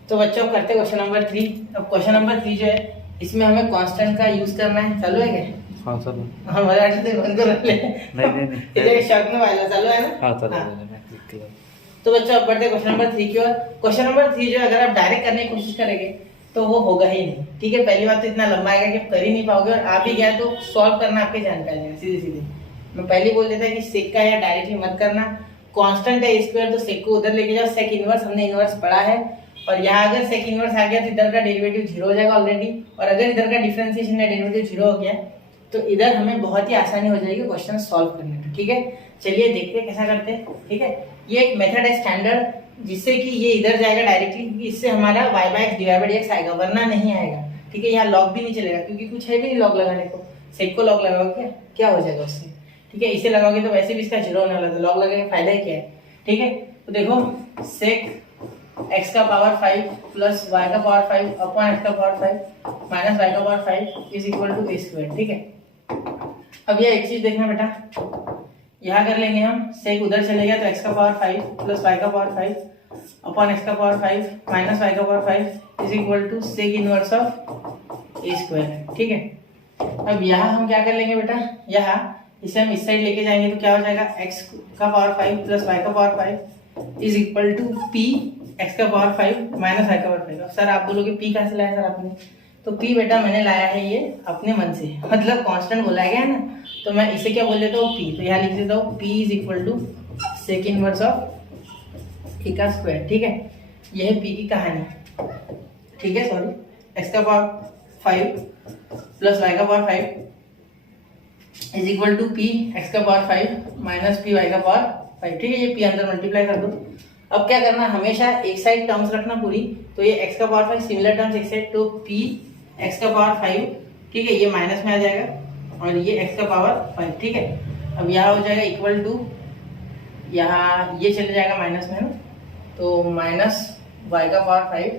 तो बच्चों करते क्वेश्चन नंबर 3। अब क्वेश्चन नंबर 3 जो है इसमें हमें कांस्टेंट का यूज करना है, चालू है क्या? हाँ सर। हाँ मजा आती बंद कर ले। नहीं इधर शॉक में वाला चालू है ना? हाँ चालू है, मैं क्लिक किया। तो बच्चों अब बढ़ते क्वेश्चन नंबर 3 की ओर। क्वेश्चन नंबर 3 जो है अगर आप डायरेक्ट करने की कोशिश करेंगे तो वो होगा ही नहीं, ठीक है। पहली बात तो इतना लंबा आएगा कि आप कर ही नहीं पाओगे, और आ भी गया तो सॉल्व करना आपके जान का जाएगा सीधे सीधे। मैं पहले बोल देता कि सेक का या डायरेक्टली मत करना, कांस्टेंट है स्क्वायर तो सेक को उधर लेके जाओ, सेक इनवर्स हमने इनवर्स पढ़ा है, और यहाँ अगर सेक इनवर्स आ गया तो इधर का डेरिवेटिव 0 हो जाएगा ऑलरेडी, और अगर इधर का डिफरेंशिएशन या डेरिवेटिव 0 हो गया तो इधर हमें बहुत ही आसानी हो जाएगी क्वेश्चन सॉल्व करने में, ठीक है। चलिए देखते हैं कैसा करते हैं, ठीक है। ये एक मेथड है स्टैंडर्ड, जिससे कि ये इधर जाएगा डायरेक्टली, क्योंकि इससे हमारा y by x divide by x आएगा, वरना नहीं आएगा, ठीक है। यहाँ लॉग भी नहीं चलेगा क्योंकि कुछ है भी नहीं लॉग लगाने को, सेक को लॉग लगाओगे क्या हो जाएगा उससे, ठीक है। इसे लगाओगे तो वैसे भी इसका 0 होने वाला है, लॉग लगाने का फायदा ही क्या है, ठीक है। तो देखो सेक x का पावर 5 प्लस y का पावर 5 अपॉन x का पावर 5 माइनस y का power 5 is equal to a square, ठीक है। अब ये एक चीज देखना बेटा, यहाँ कर लेंगे हम, सेक उधर चले गया तो x का पावर 5 प्लस y का पावर 5 अपॉन x का पावर 5 माइनस y का power 5 is equal to sec inverse of a square, ठीक है। अब यहाँ हम क्या कर लेंगे बेटा, यहाँ इसे हम इस साइड लेके जाएंगे तो क्या हो जाएगा, x का पावर 5 प्लस y का power 5 is equal to p x का पावर 5 माइनस y का पावर 5। अब सर आप बोलोगे p कहाँ से लाया सर आपने, तो p बेटा मैंने लाया है ये अपने मन से, मतलब कांस्टेंट बोला गया है ना, तो मैं इसे क्या बोल देता हूँ p, तो यहाँ लिख देता हूँ p is equal to sec inverse of a का स्क्वायर, ठीक है। यह है p की कहानी, ठीक है। सॉरी, x का पावर 5 प्लस y का power 5 is equal to p x का पावर 5 माइनस p y का पावर 5, ठीक है। ये p अंदर मल्टीप्लाई कर दो। अब क्या करना, हमेशा एक साइड टर्म्स रखना पूरी, तो ये x का पावर 5 सिमिलर टर्म्स एक साइड, तो p x का पावर 5, ठीक है, ये माइनस में आ जाएगा और ये x का पावर 5, ठीक है। अब यहाँ हो जाएगा इक्वल टू, यहाँ ये चले जाएगा माइनस में ना, तो माइनस y का पावर 5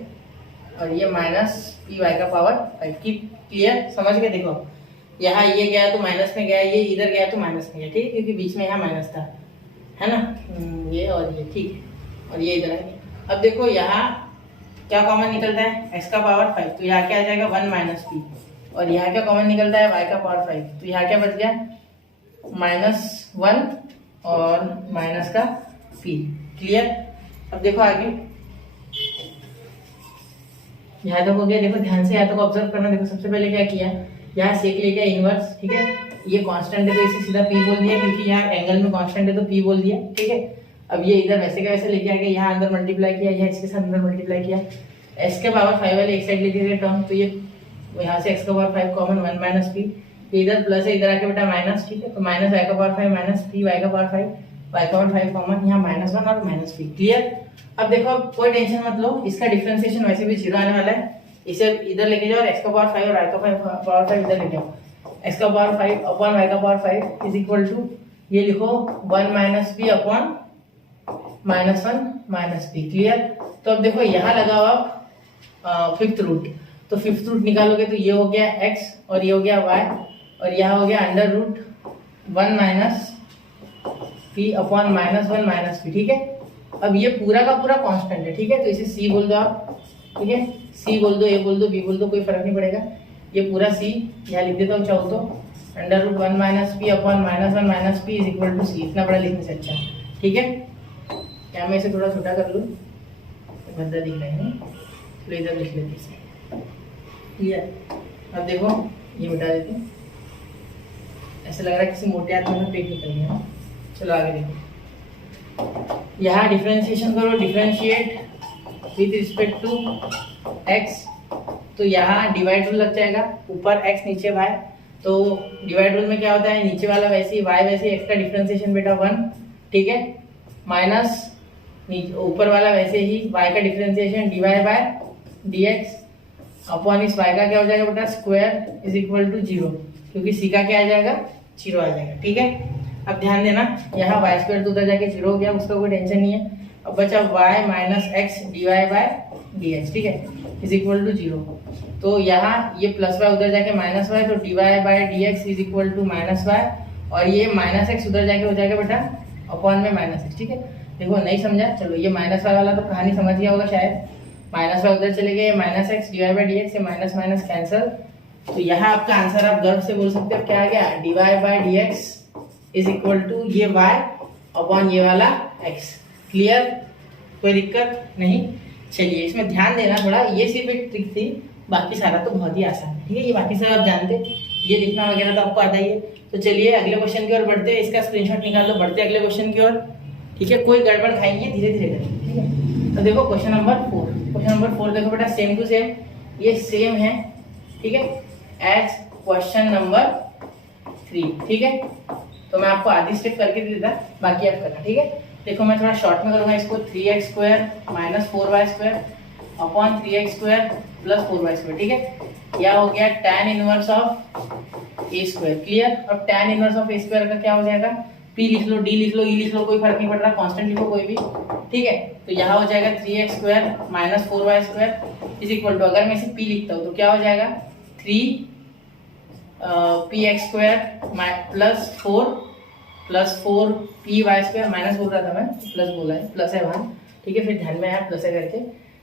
और ये माइनस पी वाई का पावर 5 की। क्लियर, समझ के देखो, यहाँ ये गया तो माइनस में गया, ये इधर गया तो माइनस में गया, ठीक है, क्योंकि बीच में यहाँ माइनस था, है ना, ये और ये, ठीक है, और ये इधर है। अब देखो यहाँ क्या कॉमन निकलता है, x का पावर 5, तो यहाँ क्या आ जाएगा 1 माइनस पी, और यहाँ क्या कॉमन निकलता है y का पावर 5, तो यहाँ क्या बच गया -1 और माइनस का p। क्लियर। अब देखो आगे, यहाँ तक हो गया, देखो ध्यान से यहाँ तक ऑब्जर्व करना। देखो सबसे पहले क्या किया, यहाँ सेक ले गया इनवर्स, ठीक है, ये कांस्टेंट है तो इसे सीधा p बोल दिया, क्योंकि यहाँ एंगल में कांस्टेंट है तो p बोल दिया, ठीक है। अब ये इधर वैसे का वैसे लेके आ गया, यहाँ अंदर मल्टीप्लाई किया, यहाँ इसके साथ अंदर मल्टीप्लाई किया, x के पावर 5 वाले एक साइड लेके गए टर्म, तो ये यहाँ से x का पावर 5 कॉमन 1 माइनस पी, इधर प्लस है, इधर आके बेटा माइनस, ठीक है, तो माइनस y का पावर 5 माइनस पी y का पावर 5, y का पावर 5 कॉमन, यहाँ -1 और माइनस पी। क्लियर। अब देखो, अब कोई टेंशन मत लो, इसका डिफरेंशिएशन वैसे भी 0 आने वाला है, इसे इधर लेके जाओ और x का पावर 5 और y का पावर 5 इधर लेके आओ, x का पावर 5 अपॉन y का पावर 5 इज इक्वल टू, ये लिखो 1 minus p upon -1 minus P. Clear. तो अब देखो यहाँ लगाओ आप फिफ्थ रूट, तो फिफ्थ रूट निकालोगे तो ये हो गया x और ये हो गया y, और यहाँ हो गया under root 1 minus p upon -1 minus p, ठीक है। अब ये पूरा का पूरा कांस्टेंट है, ठीक है, तो इसे c बोल दो आप, ठीक है, c बोल दो, a बोल दो, b बोल दो, कोई फर्क नहीं पड़ेगा, ये पूरा c यहाँ लिख देता हूँ चाहो तो, under root 1 minus p upon -1 minus p is equal to c। इतना बड़ा लिखने से अच्छा, ठीक है। क्या मैं इसे थोड़ा छोटा कर लूँ, भद्दा दिख रहा है, तो इधर लिख लेते इसे। क्लियर। अब देखो ये मिटा देते हैं, ऐसा लग रहा है किसी मोटे आदमी में पेट निकल गया। चलो आगे देखो, यहाँ डिफरेंशिएशन करो, differentiate with respect to x, तो यहाँ डिवाइड रूल लग जाएगा, ऊपर x नीचे y, तो डिवाइड रूल में क्या होता है, नीचे वाला वैसे ही y वैसे ही, x का डिफरेंशिएशन बेटा 1, ठीक है, माइनस ऊपर वाला वैसे ही y का differentiation dy by dx upon इस y का क्या हो जाएगा बेटा स्क्वायर इज इक्वल टू 0, क्योंकि c का क्या आ जाएगा 0 आ जाएगा, ठीक है। अब ध्यान देना, यहाँ y स्क्वायर तो उधर जाके 0 हो गया, उसका कोई टेंशन नहीं है। अब बचा y minus x d y by d x, ठीक है, इज इक्वल टू 0। तो यहाँ ये प्लस y उधर जाके माइनस y, तो d y by d x is equal to minus y, और ये माइनस एक्स उधर जाके हो जाएगा बेटा अपॉन में माइनस एक्स, ठीक है। देखो नहीं समझा, चलो ये माइनस y वाला तो कहानी समझ गया होगा शायद, माइनस y उधर चले गए, minus x d y by d x, minus minus cancel, तो यहाँ आपका आंसर आप गर्व से बोल सकते हो क्या आ गया, d y by d x is equal to ये y अपॉन ये वाला x। क्लियर, कोई दिक्कत नहीं। चलिए इसमें ध्यान देना थोड़ा, ये सिर्फ एक ट्रिक थी, बाकी सारा तो बहुत ही आसान है, ठीक है, ये बाकी सारा आप जानते, ये लिखना वगैरह तो आपको आता ही है। तो चलिए अगले क्वेश्चन की ओर बढ़ते हैं, इसका स्क्रीनशॉट निकाल लो, बढ़ते अगले क्वेश्चन की ओर, ठीक है, कोई गड़बड़ खाएंगे धीरे धीरे करेंगे, ठीक है। तो देखो क्वेश्चन नंबर 4, क्वेश्चन नंबर 4 देखो बेटा सेम टू सेम, ये सेम है, ठीक है, एज क्वेश्चन नंबर 3, ठीक है। तो मैं आपको आधी स्टेप करके दे देता, बाकी आप करना, ठीक है। देखो मैं थोड़ा शॉर्ट में करूंगा इसको, 3x square minus 4y square upon 3x square plus 4y square, ठीक है। यह हो गया tan inverse of a square. Clear. अब tan inverse of a square का क्या हो जाएगा, p लिख लो, d लिख लो, e लिख लो, कोई फर्क नहीं पड़ रहा, कांस्टेंट लिखो कोई भी, ठीक है। तो यहाँ हो जाएगा 3x square minus 4y square is equal to, अगर मैं इसे p लिखता हूँ तो क्या हो जाएगा 3px square plus 4py square, minus बोल रहा था मैं, प्लस बोला है, प्लस है वहाँ, ठीक है, फिर ध्यान में आया प्लस है करके,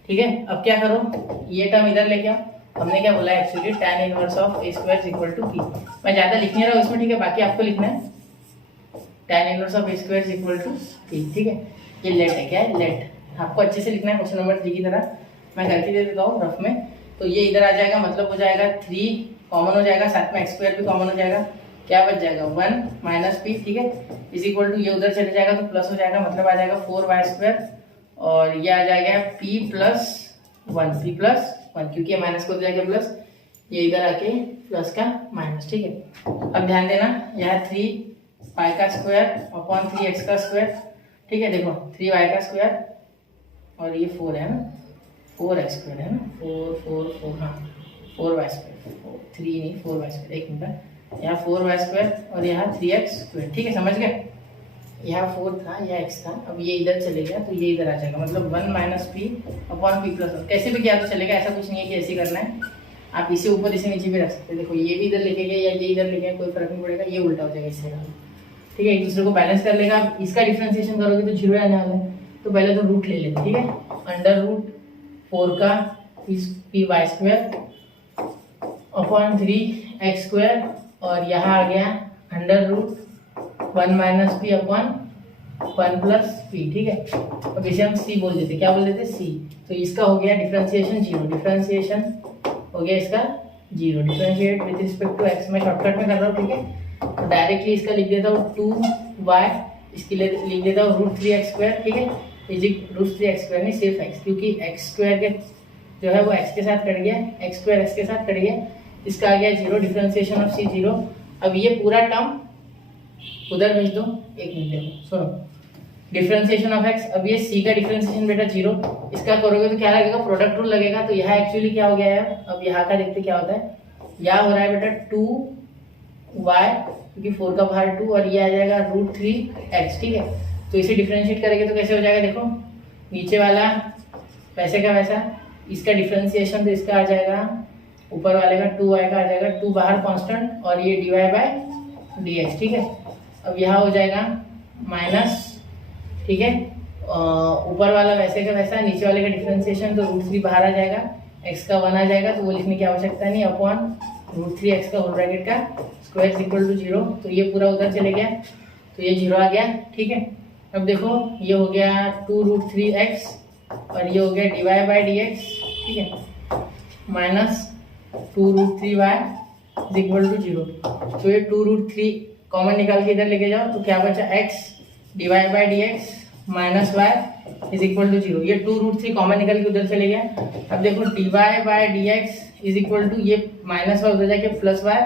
ठीक है। अब क्या करो, ये टर्म इधर लेके आओ हमने क्या बोला actually tan inverse of a square equal to p. मैं ज्यादा लिख नहीं रहा हूँ इसमें, ठीक है, बाकी आपको लिखना है tan inverse of a square equal to p, ठीक है। ये लेट है, क्या है लेट, आपको अच्छे से लिखना है क्वेश्चन नंबर 3 की तरह। मैं करके दे देता हूँ रफ में। तो ये इधर आ जाएगा, मतलब हो जाएगा 3 कॉमन हो जाएगा, साथ में एक्स स्क्वायर भी कॉमन हो जाएगा, क्या बच जाएगा 1 माइनस पी, ठीक है, इज इक्वल टू ये उधर चले जाएगा तो प्लस हो जाएगा, मतलब आ जाएगा 4y स्क्वायर, और ये आ जाएगा p प्लस 1 क्योंकि ये माइनस को हो जाएगा प्लस, ये इधर आके प्लस का माइनस, ठीक है। अब ध्यान देना यहाँ 3 पाई का स्क्वायर अपॉन 3x का स्क्वायर, ठीक है, देखो 3y का स्क्वायर और ये 4 है ना, 4x स्क्वायर है ना, 4 हाँ 4y स्क्वायर, 3 नहीं 4y स्क्वायर, एक मिनट, यहाँ 4y स्क्वायर और यहाँ 3x स्क्वायर, ठीक है, समझ गए। यहाँ 4 था, यहाँ x था, अब ये इधर चले गया तो ये इधर आ जाएगा, मतलब 1 minus p upon P plus 1, कैसे भी किया तो चलेगा, ऐसा कुछ नहीं है कि ऐसे करना है, आप इसे ऊपर इसे नीचे भी रख सकते हैं। देखो ये भी इधर लेके गए या ये इधर लेके गए, कोई फर्क नहीं पड़ेगा, ये उल्टा हो जाएगा इससे, ठीक है, एक दूसरे को बैलेंस कर लेगा। इसका डिफ्रेंसिएशन करोगे तो 0 आने वाला है, तो पहले तो रूट ले लेते, ठीक है, अंडर रूट 4 का p y square upon 3x square, और यहाँ आ गया under root 1 minus p upon 1 plus p, ठीक है। अब इसे हम c बोल देते, क्या बोल देते c, तो इसका हो गया डिफरेंशिएशन 0, डिफरेंशिएशन हो गया इसका 0, differentiate with respect to x, मैं शॉर्टकट में कर रहा हूँ, ठीक है, तो डायरेक्टली इसका लिख देता हूँ 2y, इसके लिए लिख देता हूँ रूट 3x स्क्वायर, ठीक है, रूट 3x स्क्वायर नहीं सिर्फ x, क्योंकि x स्क्वायर के जो है वो x के साथ कट गया, x स्क्वायर x के साथ कट गया, इसका आ गया 0, डिफरेंशिएशन ऑफ c 0। अब ये पूरा टर्म उधर भेज दो, एक मिनट देखो सुनो, डिफरेंशिएशन ऑफ x, अब ये c का डिफरेंशिएशन बेटा 0, इसका करोगे तो क्या लगेगा, प्रोडक्ट रूल लगेगा, तो यहाँ एक्चुअली क्या हो गया है, अब यहाँ का देखते क्या होता है, यहाँ हो रहा है बेटा 2y, क्योंकि 4 का बाहर 2, और ये आ जाएगा रूट 3x, ठीक है, तो इसे डिफरेंशिएट करेंगे तो कैसे हो जाएगा, देखो नीचे वाला वैसे का वैसा, इसका डिफरेंशिएशन तो इसका आ जाएगा, ऊपर वाले का 2y का आ जाएगा, 2 बाहर कांस्टेंट और ये dy बाय dx, ठीक है। अब यहाँ हो जाएगा माइनस, ठीक है, ऊपर वाला वैसे का वैसा, नीचे वाले का डिफरेंशिएशन तो रूट 3 बाहर आ जाएगा, x का 1 आ जाएगा, तो वो लिखने की आवश्यकता नहीं, अपॉन रूट 3x का होल ब्रैकेट का स्क्वायर इक्वल टू 0, तो ये पूरा उधर चले गया, तो ये 0 आ गया, ठीक है। अब देखो ये हो गया 2 रूट 3x और ये हो गया dy बाई dx, ठीक है, minus 2 root 3y equal to 0, तो ये 2 रूट 3 कॉमन निकाल के इधर लेके जाओ, तो क्या बचा x dy by dx minus y is equal to 0, ये 2 रूट 3 कॉमन निकल के उधर चले गया। अब देखो dy by dx is equal to ये माइनस y उधर जाके प्लस y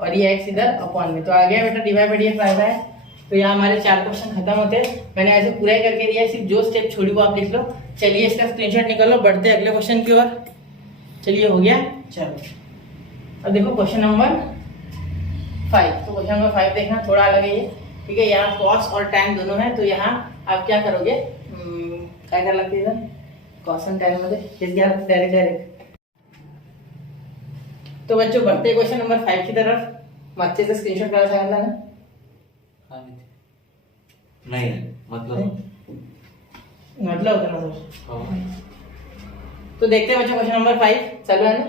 और ये x इधर अपॉन में, तो आ गया बेटा dy बाई dx आया है। तो यहाँ हमारे 4 क्वेश्चन खत्म होते हैं, मैंने ऐसे पूरा ही करके दिया है, सिर्फ जो स्टेप छोड़ी वो आप लिख लो। चलिए इसका स्क्रीनशॉट निकालो, बढ़ते हैं अगले क्वेश्चन की ओर। चलिए हो गया, चलो अब देखो क्वेश्चन नंबर 5। तो क्वेश्चन नंबर 5 देखना, थोड़ा अलग है ये, ठीक है, यहाँ कॉस और tan दोनों है, तो यहाँ आप क्या करोगे, काय करायला लागते इधर कॉस एंड tan मध्ये हेच घ्या डायरेक्ट। तो बच्चों बढ़ते क्वेश्चन नंबर 5 की तरफ। मागचे स्क्रीनशॉट करायला सांगितला ना, नहीं मतलब म्हटलं होतं ना सर। तो देखते हैं बच्चों क्वेश्चन नंबर 5 चालू है ना,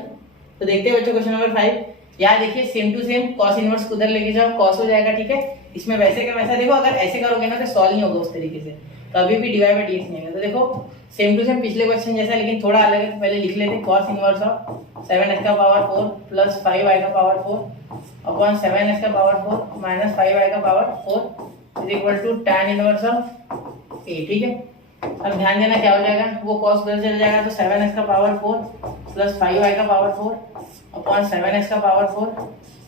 तो देखते हैं बच्चों क्वेश्चन नंबर 5। यहाँ देखिए same to same cos inverse उधर लेके जाओ, कॉस हो जाएगा, ठीक है, इसमें वैसे का वैसा, देखो अगर ऐसे करोगे ना तो सॉल्व नहीं होगा उस तरीके से, तो अभी भी dy बाई dx नहीं है। तो देखो सेम टू सेम पिछले क्वेश्चन जैसा, लेकिन थोड़ा अलग है, तो पहले लिख लेते कॉस इनवर्स ऑफ 7x का पावर 4 प्लस 5y का पावर 4 अपॉन 7x का पावर 4 माइनस 5y का power 4 is equal to tan inverse of a, ठीक है। अब ध्यान देना क्या हो जाएगा, वो cos उधर चल जाएगा, तो 7x का पावर 4 प्लस 5y का पावर 4 अपॉन 7x का पावर 4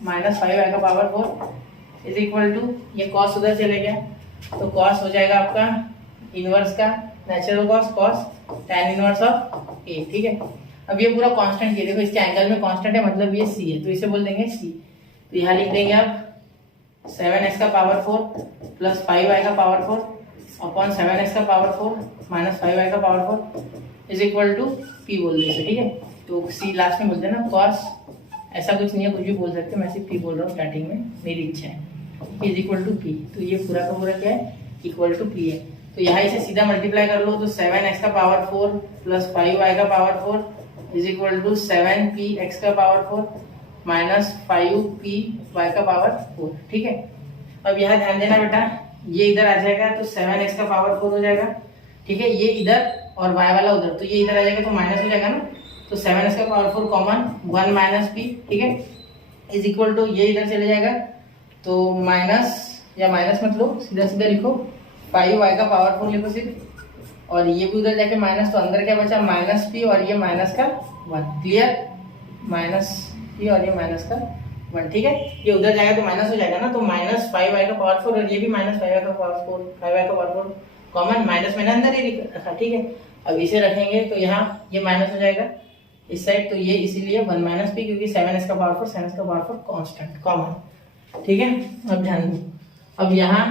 माइनस 5y का पावर 4 इज इक्वल टू, ये cos उधर चले गया, तो cos हो जाएगा आपका इनवर्स का natural cos cos tan inverse of a, ठीक है। अब ये पूरा कांस्टेंट है, देखो इसके एंगल में कांस्टेंट है, मतलब ये c है, तो इसे बोल देंगे c। तो यहाँ लिख देंगे आप 7x का पावर 4 प्लस 5y का पावर 4 अपॉन 7x का पावर 4 माइनस 5y का power 4 is equal to p बोल देते, ठीक है। तो c लास्ट में बोलते हैं ना, cos ऐसा कुछ नहीं है, कुछ भी बोल सकते, मैं सिर्फ p बोल रहा हूँ स्टार्टिंग में, मेरी इच्छा है, इज इक्वल टू p। तो ये पूरा का पूरा क्या है, इक्वल टू p है। तो यहाँ इसे सीधा मल्टीप्लाई कर लो, तो 7x का पावर 4 प्लस 5y का power 4 is equal to 7p x का पावर 4 माइनस 5p y का पावर 4। ठीक है, अब यहाँ ध्यान देना बेटा, ये इधर आ जाएगा तो 7x का पावर 4 हो जाएगा। ठीक है, ये इधर और y वाला उधर, तो ये इधर आ जाएगा तो माइनस हो जाएगा ना, तो 7x का पावर 4 कॉमन 1 माइनस p। ठीक है, इज इक्वल टू ये इधर चले जाएगा तो माइनस, या माइनस मत लो, सीधा सीधा लिखो 5y का पावर 4 लिखो सिर्फ, और ये भी उधर जाके माइनस, तो अंदर क्या बचा माइनस p और ये माइनस का 1। क्लियर, माइनस p और ये माइनस का 1। ठीक है, ये उधर जाएगा तो माइनस हो जाएगा ना, तो माइनस 5y का पावर 4 और ये भी माइनस 5y का पावर 4, 5y का पावर 4 कॉमन, माइनस मैंने अंदर ही रखा। ठीक है, अब इसे रखेंगे तो यहाँ ये माइनस हो जाएगा इस साइड, तो ये इसीलिए 1 माइनस p, क्योंकि 7x का पावर 4, 7x का पावर 4 कांस्टेंट कॉमन। ठीक है, अब ध्यान दो, अब यहाँ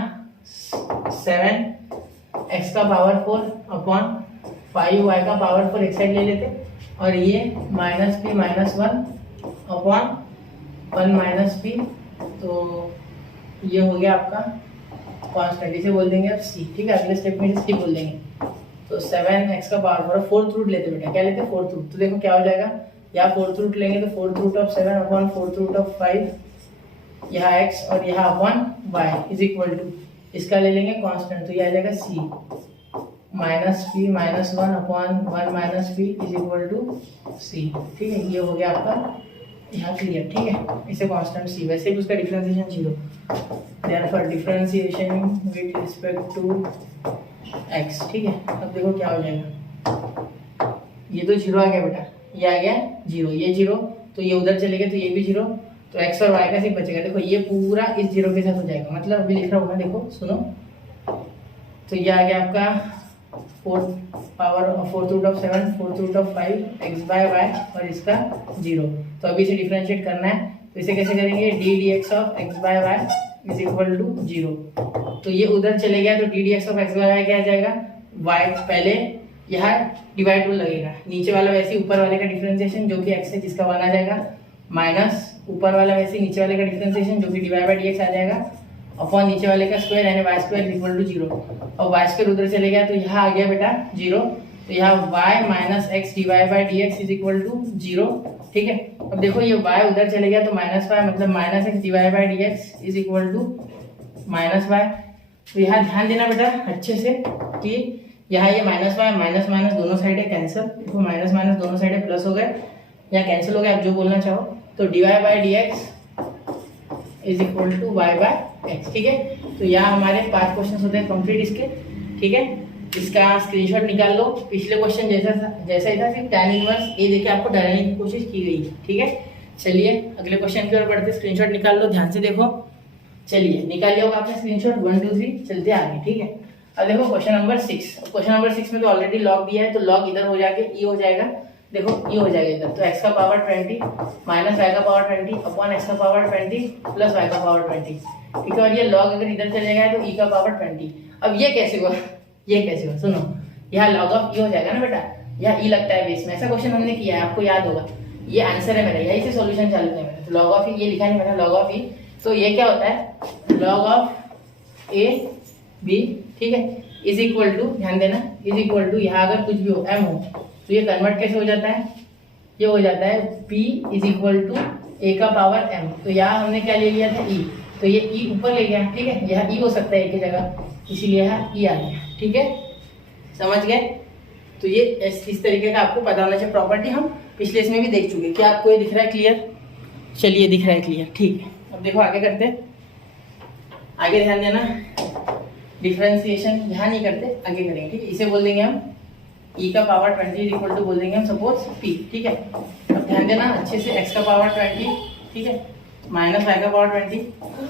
7x का पावर 4 अपॉन 5y का पावर 4 एक साइड ले लेते, और ये minus p minus 1 upon 1 minus p, तो ये हो गया आपका कांस्टेंट, इसे बोल देंगे अब c। ठीक है, अगले स्टेप में c बोल देंगे, तो 7x का पावर 4 फोर्थ रूट लेते बेटा, क्या लेते फोर्थ रूट, तो देखो क्या हो जाएगा, यहाँ फोर्थ रूट लेंगे तो fourth root of 7 upon fourth root of 5, यहाँ x और यहाँ upon y is equal to, इसका ले लेंगे कांस्टेंट, तो ये आ जाएगा c minus p minus 1 upon 1 minus p is equal to c। ठीक है, ये हो गया आपका यहाँ क्लियर। ठीक है, इसे कांस्टेंट c, वैसे भी उसका differentiation 0, therefore differentiation with respect to x। ठीक है, अब देखो क्या हो जाएगा, ये तो 0 आ गया बेटा, ये आ गया 0, ये 0, तो ये उधर चले गए तो ये भी 0, तो x और y का सिर्फ बचेगा। देखो ये पूरा इस 0 के साथ हो जाएगा, मतलब अभी लिख रहा हूँ ना, देखो सुनो, तो ये आ गया आपका fourth root of 7 fourth root of 5 x by y और इसका 0। तो अभी इसे डिफरेंशिएट करना है, तो इसे कैसे करेंगे, d dx of x by y is equal to 0। तो ये उधर चले गया तो d dx of x by y क्या आ जाएगा, y पहले यहाँ डिवाइड रूल लगेगा, नीचे वाला वैसे ऊपर वाले का डिफरेंशिएशन जो कि x है जिसका 1 आ जाएगा, माइनस ऊपर वाला वैसे नीचे वाले का डिफरेंशिएशन जो कि डिवाइड बाय dx आ जाएगा, अपॉन नीचे वाले का स्क्वायर यानी y स्क्वायर इक्वल टू 0। और y स्क्वायर उधर चले गया तो यहाँ आ गया बेटा 0, तो यहाँ y minus x divide by d x is equal to 0। ठीक है, अब देखो ये y उधर चले गया तो माइनस वाई, मतलब minus x divide by d x is equal to minus y. तो यहाँ ध्यान देना बेटा अच्छे से कि यहाँ ये माइनस वाई माइनस माइनस दोनों साइड कैंसिल, देखो माइनस माइनस दोनों साइड प्लस हो गए, यहाँ कैंसिल हो गया, आप जो बोलना चाहो। तो divide by d x is equal to y by x. ठीक है, तो यहाँ हमारे 5 क्वेश्चन होते हैं कंप्लीट इसके। ठीक है, इसका स्क्रीनशॉट निकाल लो, पिछले क्वेश्चन जैसा ही था, सिर्फ tan इनवर्स ए देके आपको डराने की कोशिश की गई है। ठीक है, चलिए अगले क्वेश्चन की ओर बढ़ते, स्क्रीनशॉट निकाल लो, ध्यान से देखो। चलिए निकाल लिया होगा आपने स्क्रीनशॉट, 1 2 3, चलते आगे। ठीक है, अब देखो क्वेश्चन नंबर 6। क्वेश्चन नंबर 6 में तो ऑलरेडी लॉग दिया है, तो लॉग इधर हो जाके ई हो जाएगा, देखो ये हो जाएगा इधर, तो x का पावर 20 माइनस y का पावर 20 अपॉन x का पावर 20 प्लस y का पावर 20। ठीक है, और ये लॉग अगर इधर चले गया तो e का पावर 20। अब ये कैसे हुआ, ये कैसे हुआ, सुनो, यहाँ लॉग ऑफ e हो जाएगा ना बेटा, यहाँ e लगता है बेस में, ऐसा क्वेश्चन हमने किया है, आपको याद होगा, ये आंसर है मेरा, यही से सॉल्यूशन चालू है मेरा। तो लॉग ऑफ e ये लिखा नहीं मैंने, लॉग ऑफ e, तो ये क्या होता है लॉग ऑफ a b, ठीक है, इज इक्वल टू, ध्यान देना, इज इक्वल टू, यहाँ अगर कुछ भी हो m हो तो ये कन्वर्ट कैसे हो जाता है, ये हो जाता है p is equal to a का पावर m। तो यहाँ हमने क्या ले लिया था e, तो ये e ऊपर ले गया। ठीक है, यहाँ e हो सकता है a की जगह, इसीलिए यहाँ e आ गया। ठीक है, समझ गए। तो ये इस तरीके का आपको पता होना चाहिए प्रॉपर्टी, हम पिछले इसमें भी देख चुके। क्या आपको ये दिख रहा है क्लियर? चलिए दिख रहा है क्लियर। ठीक है, अब देखो आगे करते हैं, आगे ध्यान देना, डिफरेंशिएशन यहाँ नहीं करते, आगे करेंगे। ठीक है, इसे बोल देंगे हम e का पावर 20 इक्वल टू बोल देंगे हम सपोज p। ठीक है, अब ध्यान देना अच्छे से, x का पावर 20, ठीक है, माइनस y का पावर 20,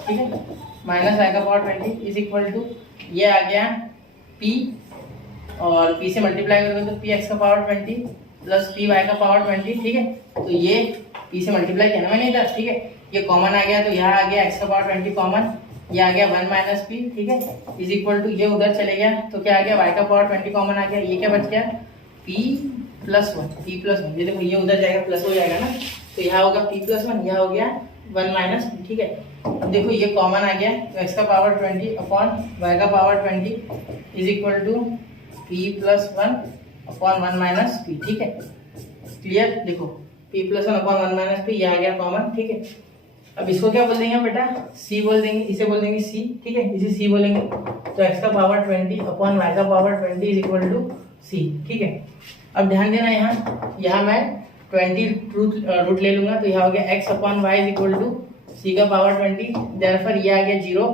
ठीक है, माइनस y का पावर 20 इज इक्वल टू, ये आ गया p, और p से मल्टीप्लाई करोगे तो p x का पावर 20 प्लस p y का पावर 20। ठीक है, तो ये p से मल्टीप्लाई किया ना मैंने इधर, ठीक है, ये कॉमन आ गया, तो यहाँ आ गया x का पावर 20 कॉमन, ये आ गया 1 माइनस p, ठीक है, इज इक्वल टू, ये उधर चले गया तो क्या आ गया y का पावर 20 कॉमन आ गया, ये क्या बच गया p प्लस 1, p प्लस 1, ये देखो ये उधर जाएगा प्लस हो जाएगा ना, तो यहाँ होगा p प्लस 1, यहाँ हो गया 1 माइनस p। ठीक है, अब देखो ये कॉमन आ गया, तो x का पावर 20 अपॉन y का power 20 is equal to p plus 1 upon 1 minus p। ठीक है, क्लियर। देखो p plus 1 upon 1 minus p, ये आ गया कॉमन, ठीक है। अब इसको क्या बोल देंगे बेटा, c बोल देंगे, इसे बोल देंगे c, ठीक है, इसे c बोलेंगे। तो x का पावर 20 अपॉन y का power 20 is equal to c, ठीक है। अब ध्यान देना, यहाँ मैं 20 रूट ले लूंगा, तो यहाँ हो गया x upon y is equal to c का पावर 20, देयरफॉर ये आ गया 0।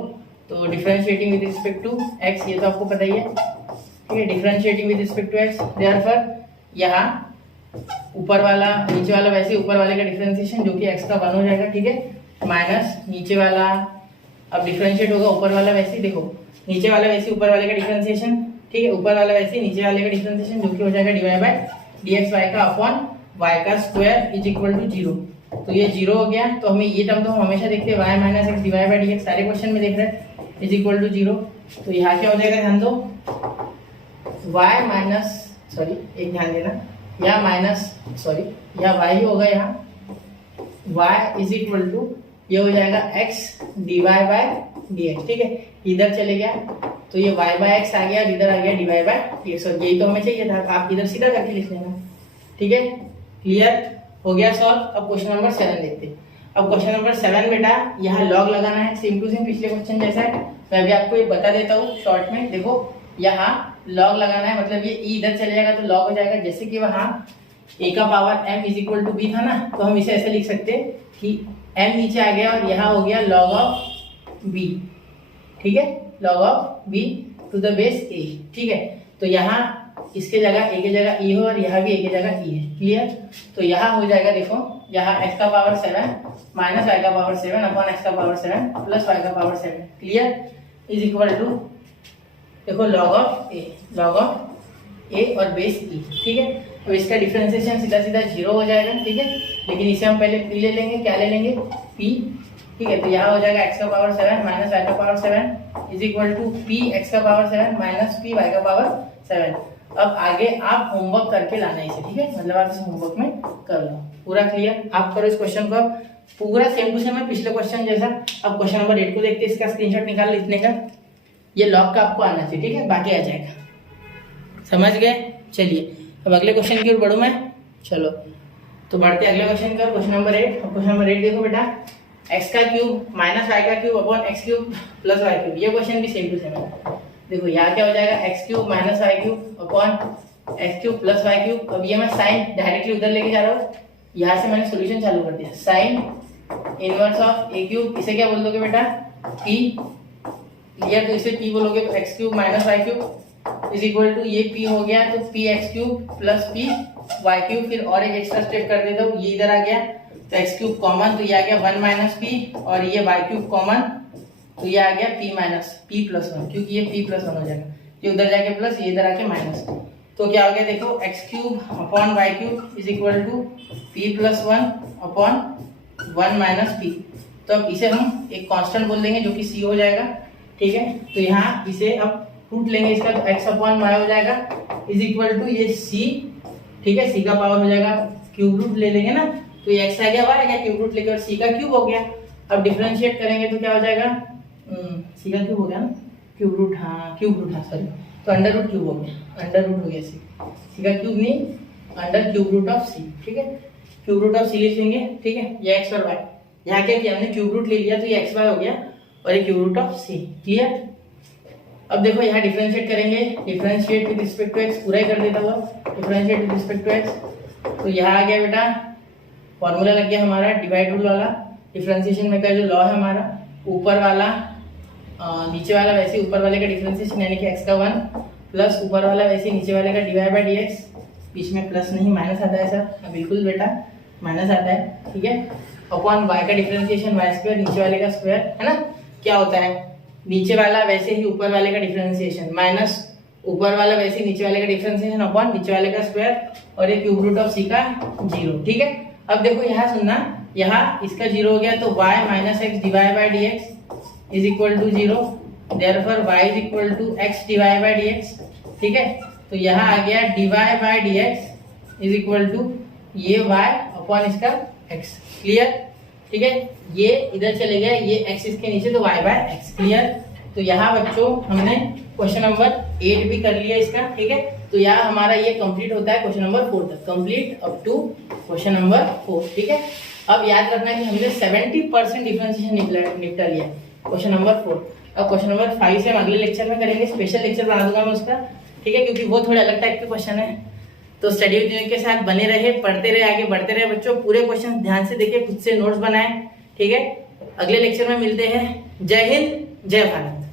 तो differentiating with respect to x, ये तो आपको पता ही है, ठीक है। Differentiating with respect to x, therefore यहाँ ऊपर वाला नीचे वाला वैसे ऊपर वाले का डिफरेंशिएशन जो कि x का 1 हो जाएगा, ठीक है, माइनस नीचे वाला, अब डिफरेंशिएट होगा ऊपर वाला वैसे, देखो नीचे वाला वैसे ऊपर वाले का डिफरेंशिएशन, ठीक है, ऊपर वाला वैसे नीचे वाले का डिफरेंशिएशन जो कि हो जाएगा dy बाय dxy का अपॉन y का स्क्वायर इज इक्वल टू 0। तो ये 0 हो गया। तो हमें ये टर्म तो हम हमेशा देखते हैं, y minus x dy by dx, सारे क्वेश्चन में देख रहे हैं, इज इक्वल टू 0। तो यहाँ क्या हो जाएगा, ध्यान दो, y माइनस, सॉरी एक ध्यान देना, यहाँ माइनस, सॉरी यहाँ y ही होगा, यहाँ y इज इक्वल टू ये हो जाएगा x dy बाय dx, ठीक है, इधर चले गया तो ये y बाय x आ गया, इधर आ गया dy बाय dx, और यही तो हमें चाहिए था, आप इधर सीधा करके लिख लेना, ठीक है। क्लियर हो गया सॉल्व। अब क्वेश्चन नंबर 7 देखते हैं। अब क्वेश्चन नंबर 7 बेटा, यहाँ लॉग लगाना है, सेम टू सेम पिछले क्वेश्चन जैसा है। मैं अभी आपको ये बता देता हूँ शॉर्ट में। देखो यहाँ लॉग लगाना है, मतलब ये e इधर चले जाएगा तो लॉग हो जाएगा। जैसे कि वहाँ a का power m is equal to b था ना, तो हम इसे ऐसे लिख सकते हैं कि m नीचे आ गया और यहाँ हो गया log ऑफ b, ठीक है, log of b to the base a, ठीक है। तो यहाँ इसके जगह a की जगह e हो और यहाँ भी a की जगह e है, क्लियर। तो यहाँ हो जाएगा, देखो यहाँ x का पावर 7 माइनस y का पावर 7 अपॉन x का पावर 7 प्लस y का power 7, clear, is equal to, देखो log ऑफ a और बेस e, ठीक है। तो इसका डिफरेंशिएशन सीधा सीधा 0 हो जाएगा, ठीक है। लेकिन इसे हम पहले p ले लेंगे, क्या ले लेंगे, p, ठीक है। तो यहाँ हो जाएगा x का पावर 7 माइनस y का power 7 is equal to p x का पावर 7 माइनस p y का पावर 7। अब आगे आप होमवर्क करके लाना इसे, ठीक है, मतलब आप इसे होमवर्क में कर लो, पूरा क्लियर। आप करो इस क्वेश्चन को पूरा सेम टू सेम है पिछले क्वेश्चन जैसा। अब क्वेश्चन नंबर 8 को देखते हैं, इसका स्क्रीनशॉट निकाल लिखने का, ये लॉग का आपको आना चाहिए, ठीक है, बाकी आ जाएगा, समझ गए। चलिए अब अगले क्वेश्चन की ओर बढ़ूं मैं, चलो तो बढ़ते अगले क्वेश्चन का, क्वेश्चन नंबर 8। क्वेश्चन नंबर 8 देखो बेटा, x का क्यूब माइनस y का cube upon x cube plus y cube, ये क्वेश्चन भी सेम टू सेम है। देखो यहाँ क्या हो जाएगा, x cube minus y cube upon x cube plus y cube. अब ये मैं साइन डायरेक्टली उधर लेके जा रहा हूँ, यहाँ से मैंने सोल्यूशन चालू कर दिया, sine inverse of a cube, इसे क्या बोल दोगे बेटा, p, क्लियर। तो इसे p बोलोगे तो x cube minus y cube is equal to, ये p हो गया तो p x cube plus p y cube. फिर और एक एक्स्ट्रा स्टेप कर देता हूँ, ये इधर आ गया तो x क्यूब कॉमन, तो ये आ गया 1 माइनस p, और ये y क्यूब कॉमन, तो ये आ गया p माइनस p प्लस 1, क्योंकि ये p प्लस 1 हो जाएगा, ये उधर जाके प्लस, ये इधर आके माइनस। तो क्या हो गया, देखो x cube upon y cube is equal to p plus 1 upon 1 minus p। तो अब इसे हम एक कांस्टेंट बोल देंगे जो कि c हो जाएगा, ठीक है। तो यहाँ इसे अब रूट लेंगे इसका, तो x अपॉन y हो जाएगा इज इक्वल टू ये c, ठीक है, c का पावर हो जाएगा, क्यूब रूट ले लेंगे ना, तो ये x आ गया, y आ गया, क्यूब रूट लेके और c का क्यूब हो गया। अब डिफरेंशिएट करेंगे तो क्या हो जाएगा, c का क्यूब हो गया ना, क्यूब रूट, हाँ क्यूब रूट, हाँ सॉरी, तो अंडर रूट क्यूब हो गया, अंडर रूट हो गया c का क्यूब नहीं, under cube root of c, ठीक है, क्यूब रूट ऑफ c लिख लेंगे, ठीक है। ये x और y, यहाँ क्या किया हमने, क्यूब रूट ले लिया तो ये xy हो गया और ये cube root of c, clear. अब देखो यहाँ डिफरेंशिएट करेंगे, differentiate with respect to x, पूरा ही कर देता हुआ, differentiate with respect to x। तो यहाँ आ गया बेटा, फॉर्मूला लग गया हमारा डिवाइड रूल वाला, डिफरेंशिएशन में का जो लॉ है हमारा, ऊपर वाला नीचे वाला वैसे ऊपर वाले का डिफरेंशिएशन यानी कि x का 1 प्लस ऊपर वाला वैसे नीचे वाले का dy बाय dx, बीच में प्लस नहीं माइनस आता है सर, बिल्कुल बेटा माइनस आता है, ठीक है, अपॉन y का डिफरेंशिएशन y स्क्वायर, नीचे वाले का स्क्वायर, है ना। क्या होता है, नीचे वाला वैसे ही ऊपर वाले का डिफरेंशिएशन माइनस ऊपर वाला वैसे नीचे वाले का डिफरेंशिएशन अपॉन नीचे वाले का स्क्वायर, और ये क्यूब रूट ऑफ c का 0, ठीक है। अब देखो यहाँ सुनना, यहाँ इसका 0 हो गया तो y minus x divide by dx is equal to 0, therefore y is equal to x divide by dx, ठीक है। तो यहाँ आ गया dy by dx is equal to ये y अपॉन इसका x, क्लियर, ठीक है। ये इधर चले गए, ये x इसके नीचे तो y बाय x, क्लियर। तो यहाँ बच्चों हमने क्वेश्चन नंबर 8 भी कर लिया इसका, ठीक है। तो यहाँ हमारा ये कंप्लीट होता है क्वेश्चन नंबर 4 तक, complete up to question number 4, ठीक है। अब याद रखना कि हमने 70% डिफरेंशिएशन निपटा लिया क्वेश्चन नंबर 4। अब क्वेश्चन नंबर 5 से हम अगले लेक्चर में करेंगे, स्पेशल लेक्चर बना दूंगा मैं उसका, ठीक है, क्योंकि वो थोड़े अलग टाइप के क्वेश्चन है। तो स्टडी विद न्यू के साथ बने रहे, पढ़ते रहे, आगे बढ़ते रहे बच्चों। पूरे क्वेश्चन ध्यान से देखिए, खुद से नोट्स बनाएं, ठीक है। अगले लेक्चर में मिलते हैं। जय हिंद, जय भारत।